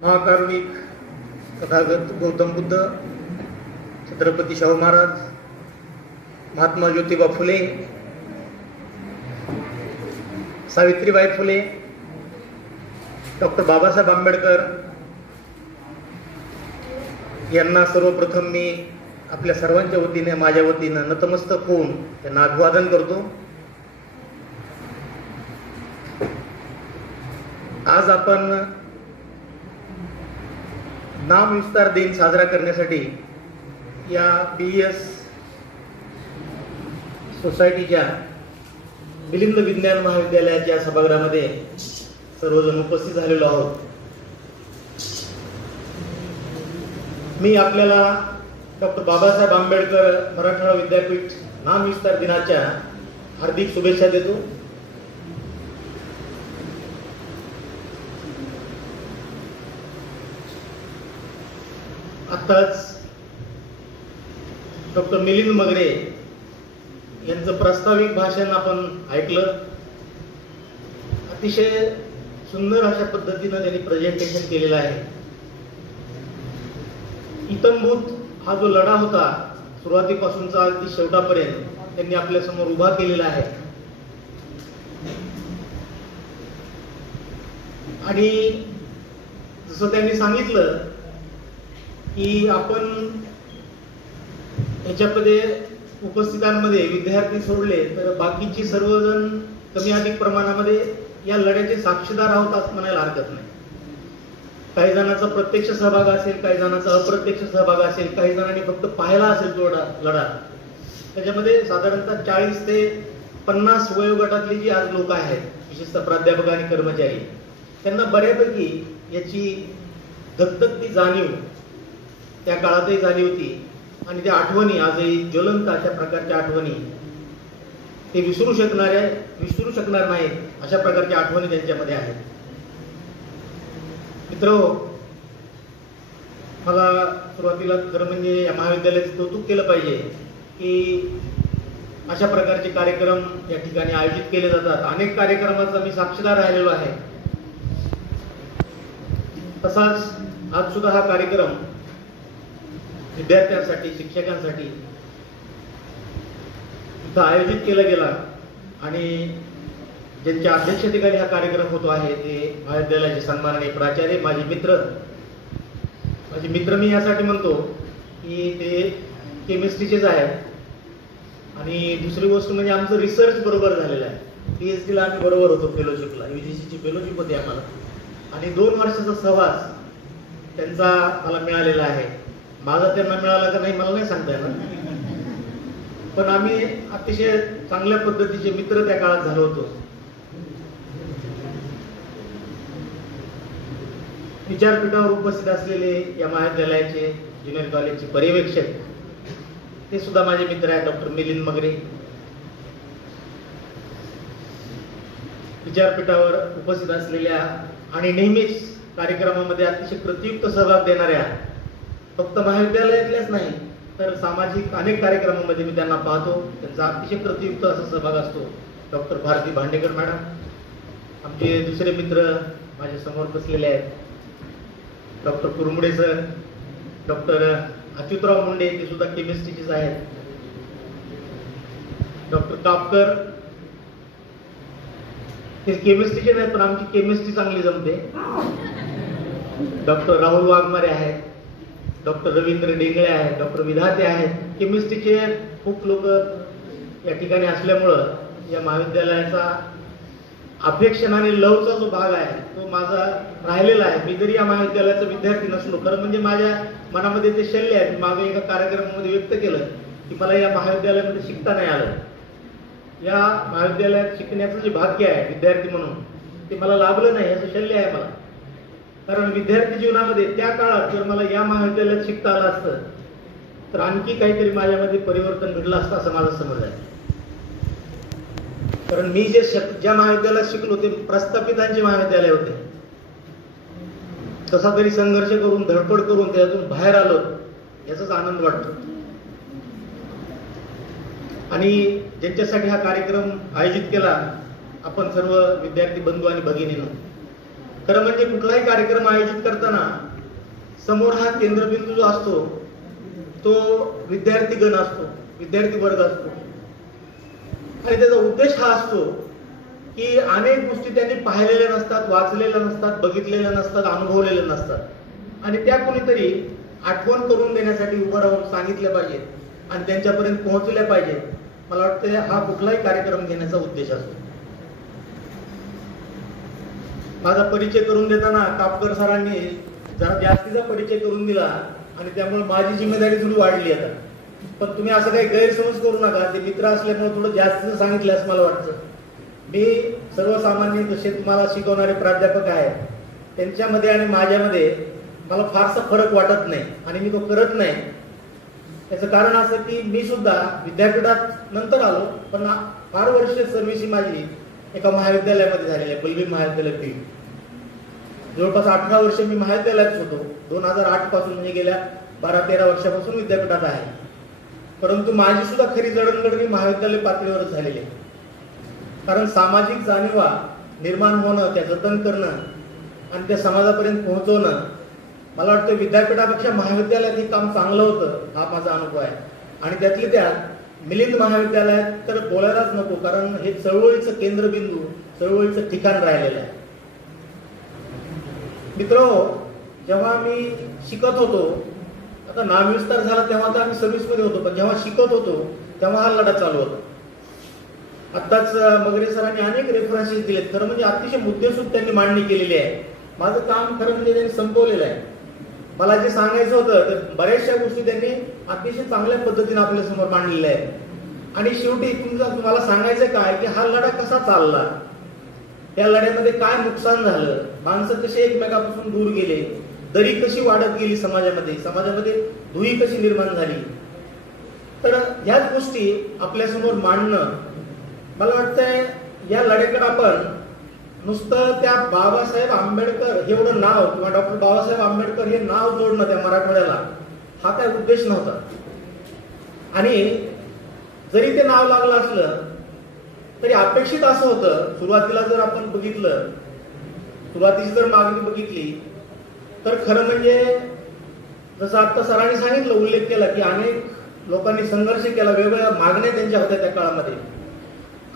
महाकारुणिक Tathagata Gautam Buddha, Chhatrapati Shahu Maharaj, Mahatma Jyotiba Phule, Savitribai Phule, doctor Babasaheb Ambedkar यांना सर्वप्रथम मी आपल्या सर्वांच्या वतीने, माझ्या वतीनं नतमस्तक होऊन त्यांना अभिवादन करतो. आज आपण नाम विस्तार दिन साजरा करण्यासाठी या BS सोसायटीच्या मिलिंद विज्ञान महाविद्यालयाच्या सभागृहामध्ये सर्वजण उपस्थित झालेलो आहोत. मी आपल्याला डॉक्टर बाबासाहेब आंबेडकर मराठवाडा विद्यापीठ नाम विस्तार दिनाच्या हार्दिक शुभेच्छा देतो. आताच डॉक्टर मिलिंद मगरे यांचं प्रास्ताविक भाषण आपण ऐकलं. अतिशय सुंदर अशा पद्धतीनं त्यांनी प्रेझेंटेशन केलेलं आहे. इतंभूत हा जो लढा होता सुरुवातीपासूनचा अगदी शेवटापर्यंत त्यांनी आपल्या समोर उभा केलेला आहे. आणि जसं त्यांनी सांगितलं की आपण याच्यामध्ये उपस्थितांमध्ये विद्यार्थी सोडले तर बाकीची सर्वजण कमी अधिक प्रमाणामध्ये या लढ्याचे साक्षीदार आहोत असं म्हणायला हरकत नाही. काही जणांचा प्रत्यक्ष सहभाग असेल, काही जणांचा अप्रत्यक्ष सहभाग असेल, काही जणांनी फक्त पाहायला असेल तो लढा. त्याच्यामध्ये साधारणतः 40 ते 50 वयोगटातली जी आज लोक आहेत, विशेषतः प्राध्यापक आणि कर्मचारी, त्यांना बऱ्यापैकी याची धगधगती जाणीव त्या काळातही झाली होती. आणि त्या आठवणी आजही ज्वलंत अशा प्रकारच्या आठवणी ते विसरू शकणार नाहीत अशा प्रकारच्या आठवणी त्यांच्यामध्ये आहेत. मित्रहो, मला सुरुवातीला खरं म्हणजे या महाविद्यालयाचं कौतुक केलं पाहिजे की अशा प्रकारचे कार्यक्रम या ठिकाणी आयोजित केले जातात. अनेक कार्यक्रमाचा मी साक्षीदार राहिलेलो आहे. तसाच आज सुद्धा हा कार्यक्रम विद्यार्थ्यांसाठी, शिक्षकांसाठी इथं आयोजित केला गेला. आणि ज्यांच्या अध्यक्षतेखाली हा कार्यक्रम होतो आहे ते महाविद्यालयाचे सन्माननीय प्राचार्य, माझे मित्र मी यासाठी म्हणतो की ते केमिस्ट्रीचेच आहेत. आणि दुसरी गोष्ट म्हणजे आमचं रिसर्च बरोबर झालेलं आहे. PhD ला आम्ही बरोबर होतो, फेलोशिपला, UGCची फेलोशिप होती आम्हाला. आणि 2 वर्षाचा सहवास त्यांचा मला मिळालेला आहे. माझा त्यांना मिळाला का नाही मला नाही सांगता येणार, पण आम्ही अतिशय चांगल्या पद्धतीचे मित्र त्या काळात झालो होतो. विचारपीठावर उपस्थित असलेले या महाविद्यालयाचे ज्युनियर कॉलेजचे पर्यवेक्षक ते सुद्धा माझे मित्र आहेत, डॉक्टर मिलिंद मगरे. विचारपीठावर उपस्थित असलेल्या आणि नेहमीच कार्यक्रमामध्ये अतिशय प्रतियुक्त सहभाग देणाऱ्या, फक्त महाविद्यालयातल्याच नाही तर सामाजिक अनेक कार्यक्रमामध्ये मी त्यांना पाहतो, त्यांचा अतिशय प्रतियुक्त असा सहभाग असतो, डॉक्टर भारती भांडेकर मॅडम. आमचे दुसरे मित्र माझ्या समोर बसलेले आहेत, doctor Kurmude sir, doctor Achyutrao Munde, ते सुद्धा केमिस्ट्रीचेच आहेत, डॉक्टर कापकर, ते केमिस्ट्रीचे नाहीत पण आमची केमिस्ट्री चांगली जमते, डॉक्टर राहुल वाघमारे आहेत, डॉक्टर रवींद्र डेंगळे आहेत, डॉक्टर विधाते आहेत. केमिस्ट्रीचे खूप लोक या ठिकाणी असल्यामुळं या महाविद्यालयाचा अफेक्शन आणि लवचा जो भाग आहे तो माझा राहिलेला आहे. मी जरी या महाविद्यालयाचा विद्यार्थी नसलो, खरं म्हणजे माझ्या मनामध्ये ते शल्य आहे. मागे एका कार्यक्रमामध्ये व्यक्त केलं की मला या महाविद्यालयामध्ये शिकता नाही आलं. या महाविद्यालयात शिकण्याचं जे भाग्य आहे विद्यार्थी म्हणून ते मला लाभलं नाही, याचं शल्य आहे मला. कारण विद्यार्थी जीवनामध्ये त्या काळात जर मला या महाविद्यालयात शिकता आलं असतं तर आणखी काहीतरी माझ्यामध्ये परिवर्तन घडलं असतं असं माझा समज आहे. कारण मी ज्या महाविद्यालयात शिकलो ते प्रस्थापितांचे महाविद्यालय होते. कसा तरी संघर्ष करून, धडपड करून त्यातून बाहेर आलो याचाच आनंद वाटतो. आणि ज्यांच्यासाठी हा कार्यक्रम आयोजित केला आपण सर्व विद्यार्थी बंधू आणि भगिनींनो, खरं म्हणजे कुठलाही कार्यक्रम आयोजित करताना समोर हा केंद्रबिंदू जो असतो तो विद्यार्थीगण असतो, विद्यार्थी वर्ग असतो आणि त्याचा उद्देश हा असतो की अनेक गोष्टी त्यांनी पाहिलेल्या नसतात, वाचलेल्या नसतात, बघितलेल्या नसतात, अनुभवलेल्या नसतात आणि त्या कोणीतरी आठवण करून देण्यासाठी उभं राहून सांगितल्या पाहिजेत आणि त्यांच्यापर्यंत पोहोचल्या पाहिजेत. मला वाटतं हा कुठलाही कार्यक्रम घेण्याचा उद्देश असतो. माझा परिचय करून देताना कापकर सरांनी जरा जास्तीचा परिचय करून दिला आणि त्यामुळे माझी जिम्मेदारी थोडी वाढली आता. पण तुम्ही असं काही गैरसमज करू नका, ते मित्र असल्यामुळे थोडं जास्तीचं सांगितलं असं मला वाटतं. मी सर्वसामान्य जसे तुम्हाला शिकवणारे प्राध्यापक आहेत त्यांच्यामध्ये आणि माझ्यामध्ये मला फारसा फरक वाटत नाही आणि मी तो करत नाही. याचं कारण असं की मी सुद्धा विद्यापीठात नंतर आलो, पण फार वर्ष सर्व्हिस ही माझी एका महाविद्यालयामध्ये झालेली आहे, बलबीर महाविद्यालय बीड. जवळपास 18 वर्ष मी महाविद्यालयात होतो. 2008 पासून म्हणजे गेल्या 12-13 वर्षापासून विद्यापीठात आहे. परंतु माझी सुद्धा खरी जडणघडण ही महाविद्यालय पातळीवरच झालेली आहे. कारण सामाजिक जाणीवा निर्माण होणं, त्या जतन करणं आणि त्या समाजापर्यंत पोहोचवणं, मला वाटतं विद्यापीठापेक्षा महाविद्यालयात हे काम चांगलं होतं, हा माझा अनुभव आहे. आणि त्यातली त्यात मिलिंद महाविद्यालयात तर बोलायलाच नको, कारण हे चळवळीचं केंद्रबिंदू, चळवळीचं ठिकाण राहिलेलं आहे. मित्र, जेव्हा मी शिकत होतो, आता नामविस्तार झाला तेव्हा तर आम्ही सर्व्हिसमध्ये होतो, पण जेव्हा शिकत होतो तेव्हा हा लढा चालू होता. आत्ताच मगरे सरांनी अनेक रेफरन्सेस दिलेत. खरं म्हणजे अतिशय मुद्देसूद त्यांनी मांडणी केलेली आहे. माझं काम खरं म्हणजे त्यांनी संपवलेलं आहे. मला जे सांगायचं होतं तर बऱ्याचशा गोष्टी त्यांनी अतिशय चांगल्या पद्धतीने आपल्या समोर मांडलेल्या आहेत. आणि शेवटी तुम्हाला सांगायचं काय की हा लढा कसा चालला, या लढ्यामध्ये काय नुकसान झालं, माणसं कशी एकमेकापासून दूर गेले, दरी कशी वाढत गेली समाजामध्ये धुई कशी निर्माण झाली, तर ह्याच गोष्टी आपल्यासमोर मांडणं, मला वाटतंय या लढ्याकडे आपण नुसतं त्या बाबासाहेब आंबेडकर एवढं नाव किंवा डॉक्टर बाबासाहेब आंबेडकर हे नाव जोडणं त्या मराठवाड्याला, हा काय उद्देश नव्हता. आणि जरी ते नाव लागलं असलं तरी अपेक्षित असं होतं, सुरुवातीला जर आपण बघितलं, सुरुवातीची जर मागणी बघितली तर खरं म्हणजे जसं आता सरांनी सांगितलं, उल्लेख केला की अनेक लोकांनी संघर्ष केला, वेगवेगळ्या मागण्या त्यांच्या होत्या त्या काळामध्ये.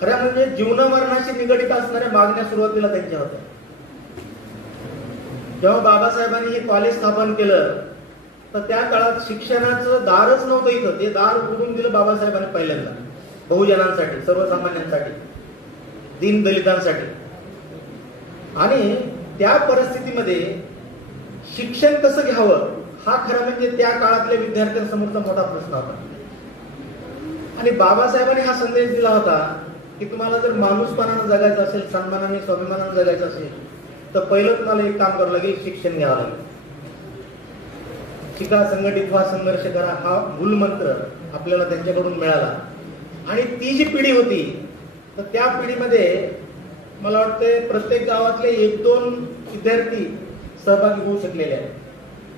खऱ्या म्हणजे जीवनामरणाशी निगडित असणाऱ्या मागण्या सुरुवातीला त्यांच्या होत्या. जेव्हा बाबासाहेबांनी हे कॉलेज स्थापन केलं तर त्या काळात शिक्षणाचं दारच नव्हतं इथं. ते दार उघडून दिलं बाबासाहेबांनी पहिल्यांदा, बहुजनांसाठी, सर्वसामान्यांसाठी, दीनदलितांसाठी. आणि त्या परिस्थितीमध्ये शिक्षण कसं घ्यावं हा खरं म्हणजे त्या काळातल्या विद्यार्थ्यांसमोरचा मोठा प्रश्न होता. आणि बाबासाहेबांनी हा संदेश दिला होता की तुम्हाला जर माणूसपणानं जगायचं असेल, सन्मानाने, स्वाभिमानानं जगायचं असेल तर पहिलं तुम्हाला एक काम करावं लागेल, शिक्षण घ्यावं लागेल. शिका, संघटित व्हा, संघर्ष करा, हा मूलमंत्र आपल्याला त्यांच्याकडून मिळाला. आणि ती जी पिढी होती तर त्या पिढीमध्ये मला वाटतं प्रत्येक गावातले 1-2 विद्यार्थी सहभागी होऊ शकलेले आहेत.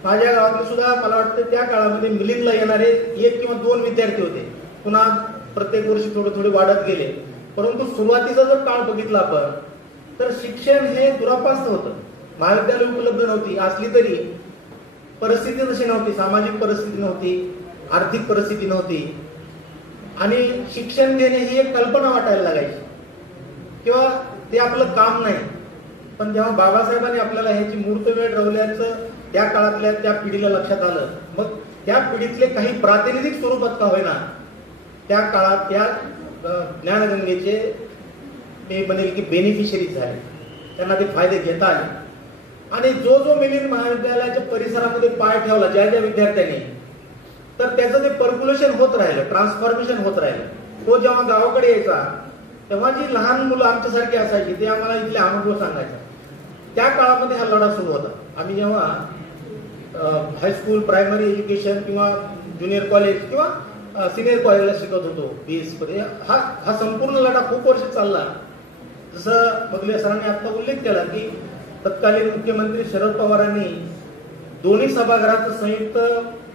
माझ्या गावातले सुद्धा मला वाटतं त्या काळामध्ये मिलिंदला येणारे 1 किंवा 2 विद्यार्थी होते. पुन्हा प्रत्येक वर्षी थोडे वाढत गेले. परंतु सुरुवातीचा जर काळ बघितला आपण तर शिक्षण हे दुरापास्त होतं. महाविद्यालय उपलब्ध नव्हती, असली तरी परिस्थिती तशी नव्हती, सामाजिक परिस्थिती नव्हती, आर्थिक परिस्थिती नव्हती. आणि शिक्षण घेणे ही एक कल्पना वाटायला लागायची किंवा ते आपलं काम नाही. पण जेव्हा बाबासाहेबांनी आपल्याला ह्याची मूर्त वेळ रवल्याचं त्या काळातल्या त्या पिढीला लक्षात आलं, मग त्या पिढीतले काही प्रातिनिधिक स्वरूपात का होईना त्या काळात त्या ज्ञानगंगेचे मी म्हणेल की बेनिफिशरीज झाले, त्यांना ते फायदे घेता आले. आणि जो मिलिंद महाविद्यालयाच्या परिसरामध्ये पाय ठेवला ज्या विद्यार्थ्यांनी, तर त्याचं ते पर्क्युलेशन होत राहिलं, ट्रान्सफॉर्मेशन होत राहिलं. तो जेव्हा गावाकडे यायचा तेव्हा जी लहान मुलं आमच्यासारखी असायची ते आम्हाला इथले अनुभव सांगायचा. त्या काळामध्ये हा लढा सुरू होता. आम्ही जेव्हा हायस्कूल, प्रायमरी एज्युकेशन किंवा ज्युनियर कॉलेज किंवा सिनियर कॉलेजला शिकत होतो BS मध्ये, हा संपूर्ण लढा खूप वर्ष चालला. जसं मगले सरांनी आता उल्लेख केला की तत्कालीन मुख्यमंत्री शरद पवारांनी दोन्ही सभागृहाचं संयुक्त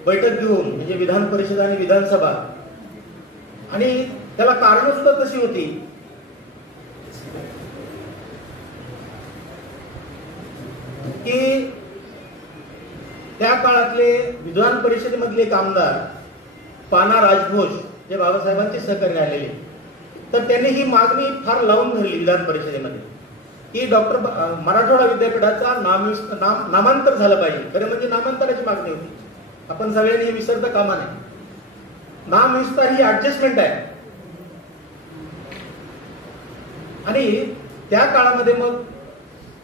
बैठक घेऊन, म्हणजे विधान परिषद आणि विधानसभा, आणि त्याला कारण सुद्धा तशी होती की त्या काळातले विधान परिषदेमधले एक आमदार पाना राजभोज जे बाबासाहेबांचे सहकारी आलेले, तर त्यांनी ही मागणी फार लावून धरली विधान परिषदेमध्ये की डॉक्टर मराठवाडा विद्यापीठाचा नामांतर झालं पाहिजे. खरं म्हणजे नामांतराची मागणी होती. आपण सगळ्यांनी हे विसरता कामा नये. नाम विस्तार ही ऍडजस्टमेंट आहे. आणि त्या काळामध्ये मग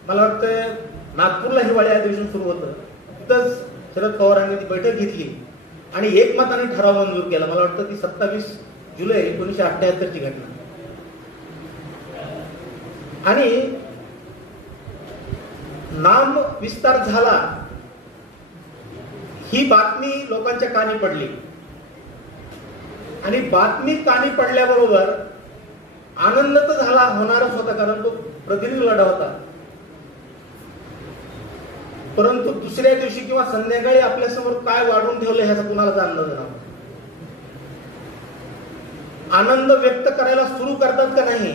मला वाटतं नागपूरला हिवाळी अधिवेशन सुरू होतं. तिथंच शरद पवारांनी ती बैठक घेतली आणि एकमताने ठराव मंजूर केला. मला वाटतं ती 27 जुलै 1978ची घटना. आणि नाम विस्तार झाला ही बातमी लोकांच्या कानी पडली. आणि बातमी कानी पडल्याबरोबर आनंद तर झाला होणारच होता, कारण तो प्रतिनिधी लढा होता. परंतु दुसऱ्या दिवशी किंवा संध्याकाळी आपल्यासमोर काय वाढून ठेवलं ह्याचा कुणालाच अंदाज नव्हता. आनंद व्यक्त करायला सुरू करतात का नाही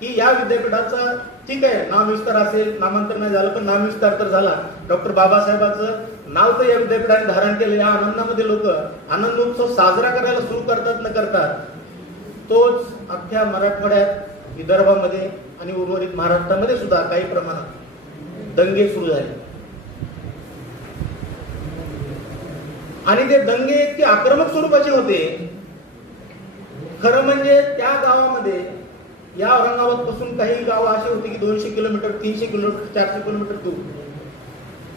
की या विद्यापीठाचा ठीक आहे नामविस्तार असेल, नामांतर नाही झालं पण नामविस्तार तर झाला. डॉक्टर बाबासाहेबांचं नाव तर या विद्यापीठाने धारण केलं. या आनंदामध्ये लोक आनंद उत्सव साजरा करायला सुरू करतात न करतात, तोच अख्ख्या मराठवाड्यात, विदर्भामध्ये आणि उर्वरित महाराष्ट्रामध्ये सुद्धा काही प्रमाणात दंगे सुरू झाले. आणि ते दंगे इतके आक्रमक स्वरूपाचे होते. खरं म्हणजे त्या गावामध्ये या औरंगाबाद पासून काही गाव अशी होती की 200 किलोमीटर, 300 किलोमीटर, 400 किलोमीटर दूर.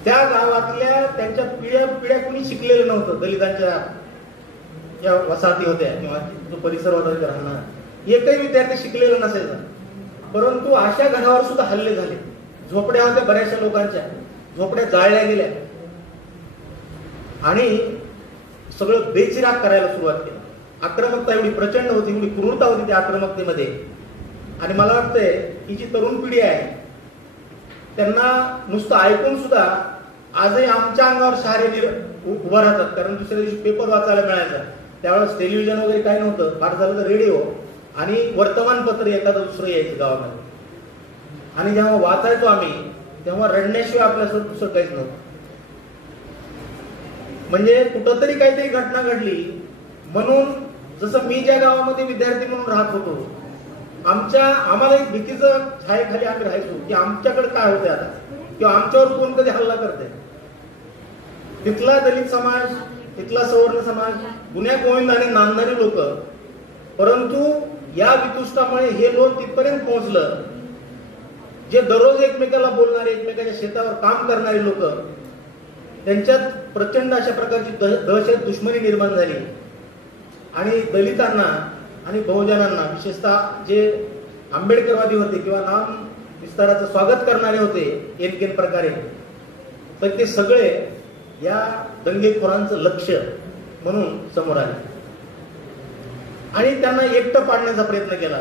त्या गावातल्या त्यांच्या पिढ्या कुणी शिकलेलं नव्हतं. दलितांच्या या वसाहती होत्या किंवा जो परिसर होता तिथे राहणार एकही विद्यार्थी शिकलेला नसायचा. परंतु अशा घरावर सुद्धा हल्ले झाले. झोपड्या होत्या बऱ्याचशा लोकांच्या, झोपड्या जाळल्या गेल्या आणि सगळं बेचिराग करायला सुरुवात केली. आक्रमकता एवढी प्रचंड होती, एवढी क्रूरता होती त्या आक्रमकतेमध्ये. आणि मला वाटतंय ही जी तरुण पिढी आहे त्यांना नुसतं ऐकून सुद्धा आजही आमच्या अंगावर शहारे उभं राहतात. कारण दुसऱ्या दिवशी पेपर वाचायला मिळायचा. त्यावेळेस टेलिव्हिजन वगैरे काही नव्हतं. फार झालं तर रेडिओ आणि वर्तमानपत्र एखादं दुसरं यायचं गावामध्ये. आणि जेव्हा वाचायचो आम्ही तेव्हा रडण्याशिवाय आपल्यासोबत दुसरं काहीच नव्हतं. म्हणजे कुठंतरी काहीतरी घटना घडली म्हणून, जसं मी ज्या गावामध्ये विद्यार्थी म्हणून राहत होतो, आम्हाला एक भीतीचं छायेखाली आम्ही राहायचो की आमच्याकडे काय होतंय आता, किंवा आमच्यावर कोण कधी हल्ला करते. तिथला दलित समाज, तिथला सवर्ण समाज गुन्ह्या गोविंदाने नांदणारी लोक. परंतु या वितुष्टामुळे हे लोक तिथपर्यंत पोहोचलं जे दररोज एकमेकाला बोलणारे, एकमेकाच्या शेतावर काम करणारे लोक, त्यांच्यात प्रचंड अशा प्रकारची दहशत, दुश्मनी निर्माण झाली. आणि दलितांना आणि बहुजनांना, विशेषतः जे आंबेडकरवादी होते किंवा नाम विस्ताराचं स्वागत करणारे होते एक प्रकारे, तर ते सगळे या दंगेखोरांचं लक्ष म्हणून समोर आले आणि त्यांना एकटं पाडण्याचा प्रयत्न केला.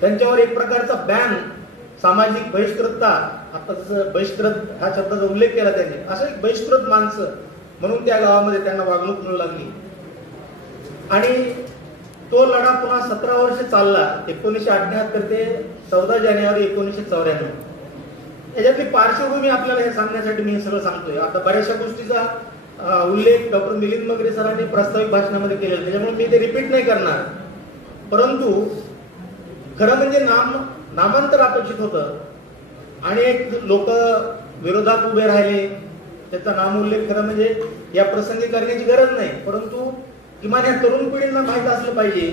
त्यांच्यावर एक प्रकारचा बॅन, सामाजिक बहिष्कृतता, आता बहिष्कृत हा शब्दाचा उल्लेख केला त्यांनी, असं एक बहिष्कृत माणसं म्हणून त्या गावामध्ये त्यांना वागणूक मिळू लागली. आणि तो लढा पुन्हा 17 वर्ष चालला. 1978 ते 14 जानेवारी 1994. याच्यातली पार्श्वभूमी आपल्याला हे सांगण्यासाठी मी हे सगळं सांगतोय. आता बऱ्याचशा गोष्टीचा उल्लेख डॉक्टर मिलिंद मगरे सरांनी प्रास्ताविक भाषणामध्ये केलेला, त्याच्यामुळे मी ते रिपीट नाही करणार. परंतु खरं म्हणजे नामांतर अपेक्षित होतं आणि एक लोक विरोधात उभे राहिले, त्याचा नामोल्लेख खरं म्हणजे या प्रसंगी करण्याची गरज नाही. परंतु किमान या तरुण पिढींना माहित असलं पाहिजे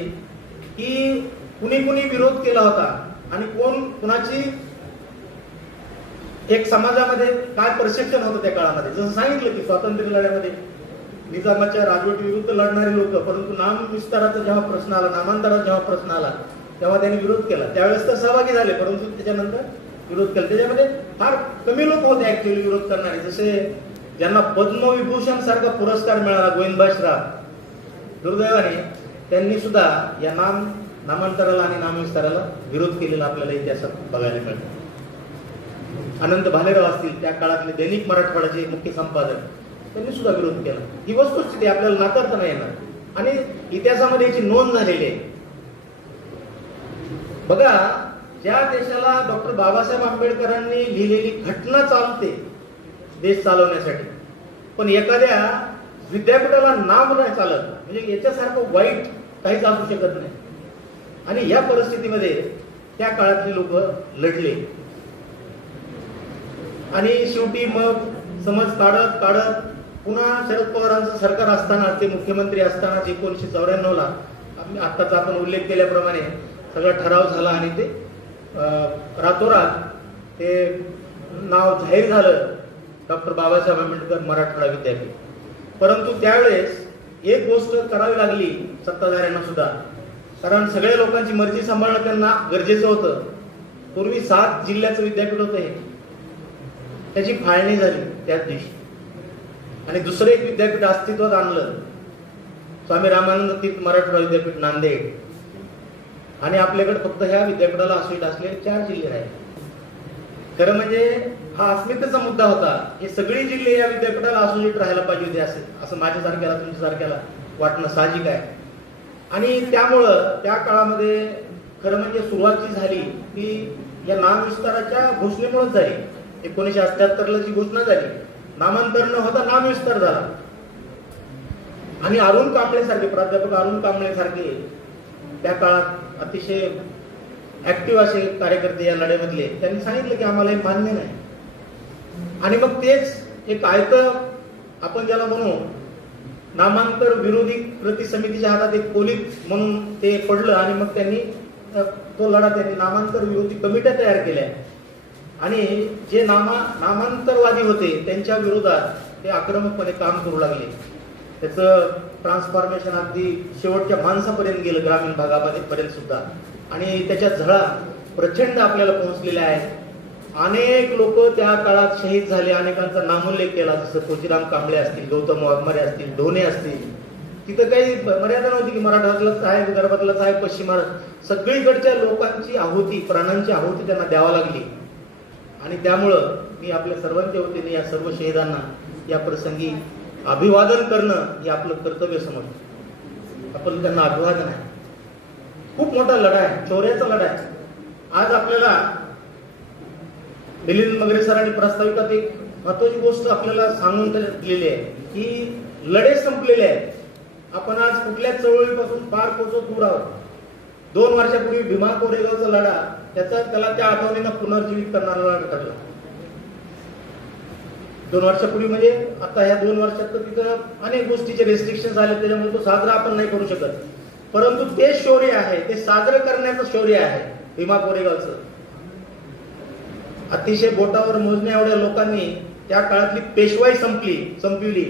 की कुणी कुणी विरोध केला होता आणि कुणाची एक समाजामध्ये काय परसेप्शन होतं त्या काळामध्ये. जसं सांगितलं की स्वातंत्र्य लढ्यामध्ये निजामाच्या राजवटी विरुद्ध लढणारे लोक, परंतु नाम विस्ताराचा जेव्हा प्रश्न आला, नामांतराचा जेव्हा प्रश्न आला तेव्हा त्यांनी विरोध केला. त्यावेळेस तर सहभागी झाले, परंतु त्याच्यानंतर विरोध केला. त्याच्यामध्ये फार कमी लोक होते ऍक्च्युअली विरोध करणारे. जसे ज्यांना पद्मविभूषण सारखा पुरस्कार मिळाला, गोविंदभाई श्राफ, दुर्दैवाने त्यांनी सुद्धा या नामांतराला आणि नामविस्ताराला विरोध केलेला आपल्याला इतिहासात बघायला मिळतो. अनंत भालेराव असतील, त्या काळातले दैनिक मराठवाड्याचे मुख्य संपादक, त्यांनी सुद्धा विरोध केला. ही वस्तुस्थिती आपल्याला नाकारता नाही येणार आणि इतिहासामध्ये याची नोंद झालेली आहे. बघा, ज्या देशाला डॉक्टर बाबासाहेब आंबेडकरांनी लिहिलेली घटना चालते, देश चालवण्यासाठी, पण एखाद्या विद्यापीठाला नाम नाही चालत, म्हणजे याच्यासारखं वाईट काहीच असू शकत नाही. आणि या परिस्थितीमध्ये त्या काळातले लोक लढले आणि शेवटी मग समज काढत काढत पुन्हा शरद पवारांचं सरकार असताना, ते मुख्यमंत्री असताना 1994ला आत्ताचा आपण उल्लेख केल्याप्रमाणे सगळा ठराव झाला आणि ते रातोरात ते नाव जाहीर झालं डॉक्टर बाबासाहेब आंबेडकर मराठवाडा विद्यापीठ. परंतु त्यावेळेस एक गोष्ट करावी लागली सत्ताधाऱ्यांना सुद्धा, कारण सगळ्या लोकांची मर्जी सांभाळणं त्यांना गरजेचं होतं. पूर्वी 7 जिल्ह्याचं विद्यापीठ होतं हे, त्याची फाळणी झाली त्याच दिवशी आणि दुसरं एक विद्यापीठ अस्तित्वात आणलं, स्वामी रामानंद तीर्थ मराठवाडा विद्यापीठ नांदेड. आणि आपल्याकडे फक्त ह्या विद्यापीठाला असोसिएट असलेले 4 जिल्हे आहेत. खरं म्हणजे हा अस्मितेचा मुद्दा होता. हे सगळे जिल्हे या विद्यापीठाला असोसिएट राहायला पाहिजे होते असं माझ्यासारख्याला तुमच्यासारख्याला वाटणं साहजिक आहे. आणि त्यामुळं त्या काळामध्ये खरं म्हणजे सुरुवात जी झाली ती या नामविस्ताराच्या घोषणेमुळेच झाली. 1978ला जी घोषणा झाली, नामांतर न होता नामविस्तार झाला. आणि अरुण कांबळे सारखे, प्राध्यापक अरुण कांबळे सारखे त्या काळात अतिशय ऍक्टिव्ह असे कार्यकर्ते या लढ्यामधले, त्यांनी सांगितलं की आम्हाला हे मान्य नाही. आणि मग तेच एक आयतं आपण ज्याला म्हणू नामांतर विरोधी कृती समितीच्या हातात एक पोलीस म्हणून ते पडलं आणि मग त्यांनी तो लढा त्यांनी नामांतर विरोधी कमिट्या तयार केल्या आणि जे नामांतरवादी होते त्यांच्या विरोधात ते आक्रमकपणे काम करू लागले. त्याचं ट्रान्सफॉर्मेशन अगदी शेवटच्या माणसापर्यंत गेलं, ग्रामीण भागामध्ये पर्यंत सुद्धा. आणि त्याच्या झळा प्रचंड आपल्याला पोहोचलेल्या आहेत. अनेक लोक त्या काळात शहीद झाले, अनेकांचा नामोल्लेख केला, जसं तुळशीराम कांबळे असतील, गौतम वाघमारे असतील, ढोणे असतील. तिथं काही मर्यादा नव्हती की मराठवाड्यातलाच आहे, विदर्भातलाच आहे, पश्चिम महाराष्ट्र, सगळीकडच्या लोकांची आहुती, प्राणांची आहुती त्यांना द्यावा लागली. आणि त्यामुळं मी आपल्या सर्वांच्या वतीने या सर्व शहीदांना या प्रसंगी अभिवादन करणं हे आपलं कर्तव्य समजतो. आपण त्यांना अभिवादन आहे. खूप मोठा लढा आहे, शौर्याचा लढा आहे. आज आपल्याला मिलिंद मगरे सरांनी प्रस्ताविकात एक महत्वाची गोष्ट आपल्याला सांगून दिलेली आहे की लढे संपलेले आहेत. आपण आज कुठल्या चळवळीपासून फार कोसो दूर आहोत. 2 वर्षापूर्वी भीमा कोरेगावचा लढा त्याला त्या आठवणींना पुनर्जीवित करणारा लढा ठरला. 2 वर्षापूर्वी म्हणजे आता ह्या 2 वर्षात तर तिथं अनेक गोष्टीचे रेस्ट्रिक्शन झाले, त्याच्यामुळे तो साजरा आपण नाही करू शकत. परंतु ते शौर्य आहे, ते साजरं करण्याचं शौर्य आहे भीमा कोरेगावचं. अतिशय बोटावर मोजण्या एवढ्या लोकांनी त्या काळातली पेशवाई संपविली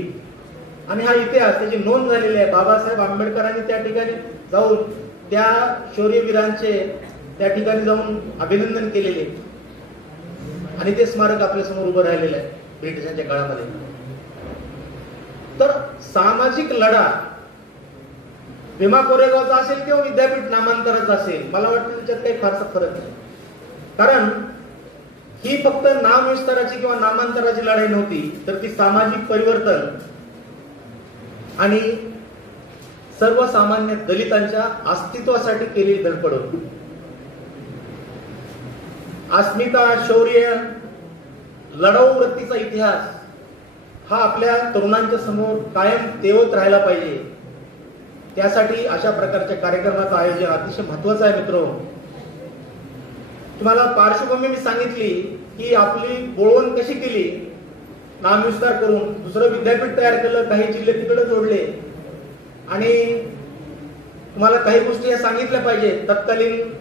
आणि हा इतिहास त्याची नोंद झालेली आहे. बाबासाहेब आंबेडकरांनी त्या ठिकाणी जाऊन त्या शौर्यवीरांचे त्या ठिकाणी जाऊन अभिनंदन केलेले आणि ते स्मारक आपल्या समोर उभं राहिलेलं आहे ब्रिटिशांच्या काळामध्ये. तर सामाजिक लढा भीमा कोरेगावचा असेल किंवा विद्यापीठ नामांतराचा असेल, मला वाटतं त्याच्यात काही फारसा फरक नाही. कारण ही फक्त नाम विस्ताराची किंवा नामांतराची लढाई नव्हती, तर ती सामाजिक परिवर्तन आणि सर्वसामान्य दलितांच्या अस्तित्वासाठी केलेली धडपड होती. अस्मिता, शौर्य, लढाऊ वृत्तीचा इतिहास हा आपल्या तरुणांच्या समोर कायम तेवत राहायला पाहिजे. त्यासाठी अशा प्रकारच्या कार्यक्रमाचं आयोजन अतिशय महत्वाचं आहे. मित्र, तुम्हाला पार्श्वभूमी मी सांगितली की आपली बोळवण कशी केली, नामविस्तार करून दुसरं विद्यापीठ तयार केलं, काही जिल्हे तिकडे जोडले आणि तुम्हाला काही गोष्टी या सांगितल्या पाहिजे. तत्कालीन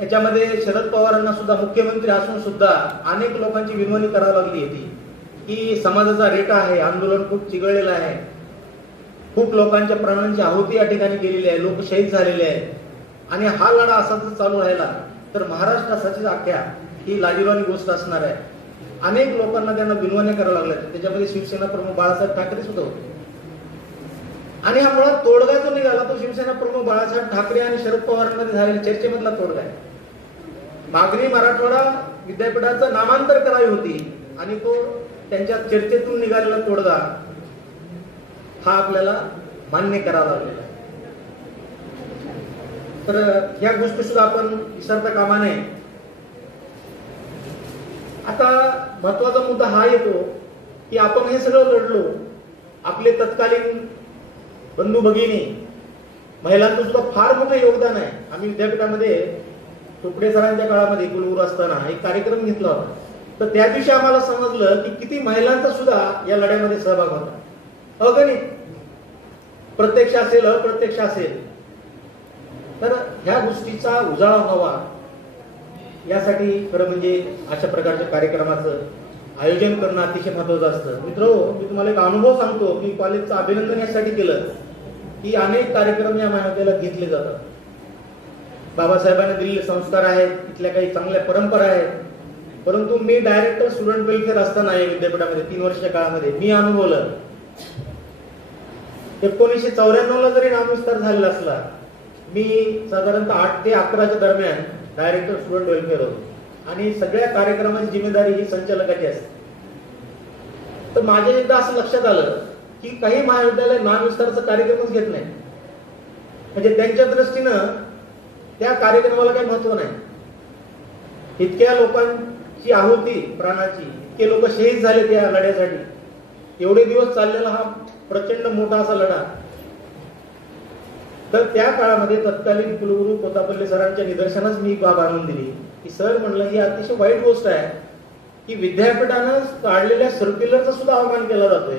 याच्यामध्ये शरद पवारांना सुद्धा मुख्यमंत्री असून सुद्धा अनेक लोकांची विनवणी करावी लागली होती की समाजाचा रेटा आहे, आंदोलन खूप चिघळलेलं आहे, खूप लोकांच्या प्राणांची आहुती या ठिकाणी गेलेली आहे, लोक शहीद झालेले आहेत आणि हा लढा असाच चालू राहिला तर महाराष्ट्रासाठी अख्ख्या ही लाजिरवाणी गोष्ट असणार आहे. अनेक लोकांना त्यांना विनवण्या कराव्या लागल्या. त्याच्यामध्ये शिवसेना प्रमुख बाळासाहेब ठाकरे सुद्धा होते आणि हा मुळात तोडगा जो निघाला तो शिवसेना प्रमुख बाळासाहेब ठाकरे आणि शरद पवारांमध्ये झालेल्या चर्चेमधला तोडगा आहे. मागणी मराठवाडा विद्यापीठाचं नामांतर करावी होती आणि तो त्यांच्या चर्चेतून निघालेला तोडगा हा आपल्याला मान्य करावा लागलेला आहे. तर या गोष्टी सुद्धा आपण विसरता कामा नये. आता महत्वाचा मुद्दा हा येतो की आपण हे सगळं लढलो. आपले तत्कालीन बंधू भगिनी महिलांचं सुद्धा फार मोठं योगदान आहे. आम्ही विद्यापीठामध्ये तुपडे सरांच्या काळामध्ये कुलगुरू असताना एक कार्यक्रम घेतला होता. तर त्या दिवशी आम्हाला समजलं की किती महिलांचा सुद्धा या लढ्यामध्ये सहभाग होता. अगणित, प्रत्यक्ष असेल अप्रत्यक्ष असेल. तर ह्या गोष्टीचा उजाळा व्हावा यासाठी खरं म्हणजे अशा प्रकारच्या कार्यक्रमाचं आयोजन करणं अतिशय महत्वाचं असतं. मित्रांनो, मी तुम्हाला एक अनुभव सांगतो की कॉलेजचं अभिनंदन यासाठी केलं की अनेक कार्यक्रम या महाविद्यालयात घेतले जातात. बाबासाहेबांनी दिलेले संस्कार आहेत, इथल्या काही चांगल्या परंपरा आहेत. परंतु मी डायरेक्टर स्टुडंट वेलफेअर असताना या विद्यापीठामध्ये 3 वर्षाच्या काळामध्ये मी अनुभवलं. 1994 ला जरी नामविस्तार झालेला असला, मी साधारणतः 8 ते 11च्या दरम्यान डायरेक्टर स्टुडंट वेलफेअर होतो आणि सगळ्या कार्यक्रमाची जिम्मेदारी ही संचालकाची असते. तर माझ्या एकदा असं लक्षात आलं की काही महाविद्यालय नामविस्ताराचा कार्यक्रमच घेत नाही. म्हणजे त्यांच्या दृष्टीनं त्या कार्यक्रमाला काही महत्व नाही. इतक्या लोकांची आहुती प्राणाची, इतके लोक शहीद झाले त्या लढ्यासाठी. एवढे दिवस चाललेला हा प्रचंड मोठा असा लढा. तर त्या काळामध्ये तत्कालीन कुलगुरू कोतापल्ले सरांच्या निदर्शनास मी बाब आणून दिली की सर म्हणलं ही अतिशय वाईट गोष्ट आहे की विद्यापीठानं काढलेल्या सर्क्युलरचा सुद्धा अवमान केला जातोय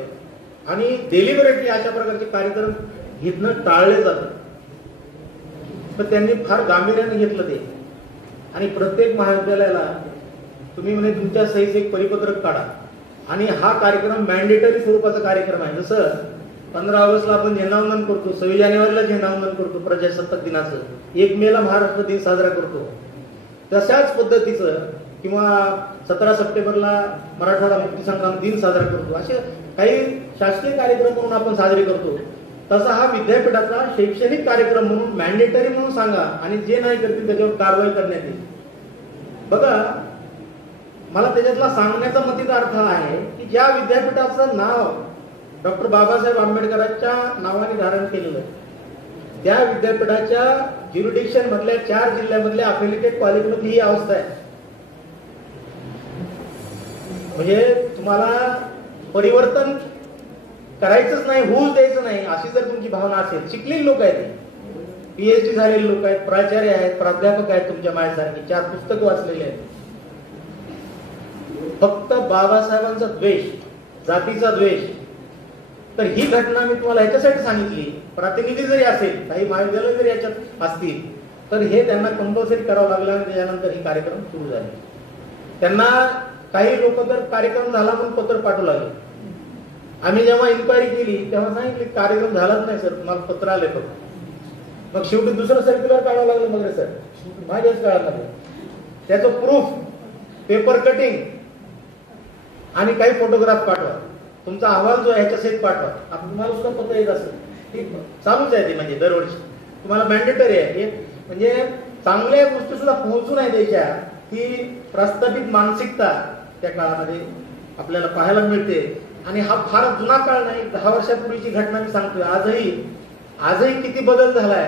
आणि डेलिबरेटली अशा प्रकारचे कार्यक्रम घेणं टाळले जातं. तर त्यांनी फार गांभीर्याने घेतलं ते आणि प्रत्येक महाविद्यालयाला तुम्ही म्हणे तुमच्या सहीच एक परिपत्रक काढा आणि हा कार्यक्रम मॅन्डेटरी स्वरूपाचा कार्यक्रम आहे. जसं 15 ऑगस्टला आपण झेंडावंदन करतो, 26 जानेवारीला झेंडावंदन करतो प्रजासत्ताक दिनाचं, 1 मेला महाराष्ट्र दिन साजरा करतो, तशाच पद्धतीचं किंवा 17 सप्टेंबरला मराठवाडा मुक्तीसंग्राम दिन साजरा करतो, असे काही शासकीय कार्यक्रम म्हणून आपण साजरे करतो. तसा हा विद्यापीठाचा शैक्षणिक कार्यक्रम म्हणून मॅन्डेटरी म्हणून सांगा आणि जे नाही करतील त्याच्यावर कारवाई करण्यात येईल. बघा, मला त्याच्यातला सांगण्याचा मतीचा अर्थ आहे की ज्या विद्यापीठाचं नाव डॉक्टर बाबासाहेब आंबेडकरांच्या नावाने धारण केलेलं, त्या विद्यापीठाच्या ज्युरिडिक्शन मधल्या 4 जिल्ह्यामधल्या अफिलिएटेड कॉलेजमधली ही अवस्था आहे. म्हणजे तुम्हाला परिवर्तन करायचंच नाही, होऊच द्यायचं नाही, अशी जर तुमची भावना असेल. शिकलेली लोक आहेत, PhD झालेले लोक आहेत, प्राचार्य आहेत, प्राध्यापक आहेत, तुमच्या माझ्यासारखे 4 पुस्तकं वाचलेले आहेत. फक्त बाबासाहेबांचा द्वेष, जातीचा द्वेष. तर ही घटना मी तुम्हाला ह्याच्यासाठी सांगितली, प्रतिनिधी जरी असेल, काही महाविद्यालय जरी याच्यात असतील, तर हे त्यांना कंपल्सरी करावं लागलं आणि त्याच्यानंतर हे कार्यक्रम सुरू झाले. त्यांना काही लोक तर कार्यक्रम झाला म्हणून पत्र पाठवू लागले. आम्ही जेव्हा इन्क्वायरी केली तेव्हा सांगितले कार्यक्रम झालाच नाही सर, मला पत्र आले फक्त. मग शेवटी दुसरं सर्क्युलर काढावं लागलं मग सर माझ्याच काळामध्ये. त्याचं प्रूफ, पेपर कटिंग आणि काही फोटोग्राफ पाठवा, तुमचा अहवाल जो आहे ह्याच्या सहित पाठवा. आपण तुम्हाला सुद्धा पत्र येत असेल, ठीक चालूच आहे ते. म्हणजे दरवर्षी तुम्हाला मॅन्डेटरी आहे हे. म्हणजे चांगल्या गोष्टी सुद्धा पोहोचू नाही द्यायच्या, ही प्रस्थापित मानसिकता त्या काळामध्ये आपल्याला पाहायला मिळते. आणि हा फार जुना काळ नाही, 10 वर्षापूर्वीची घटना मी सांगतोय. आजही किती बदल झालाय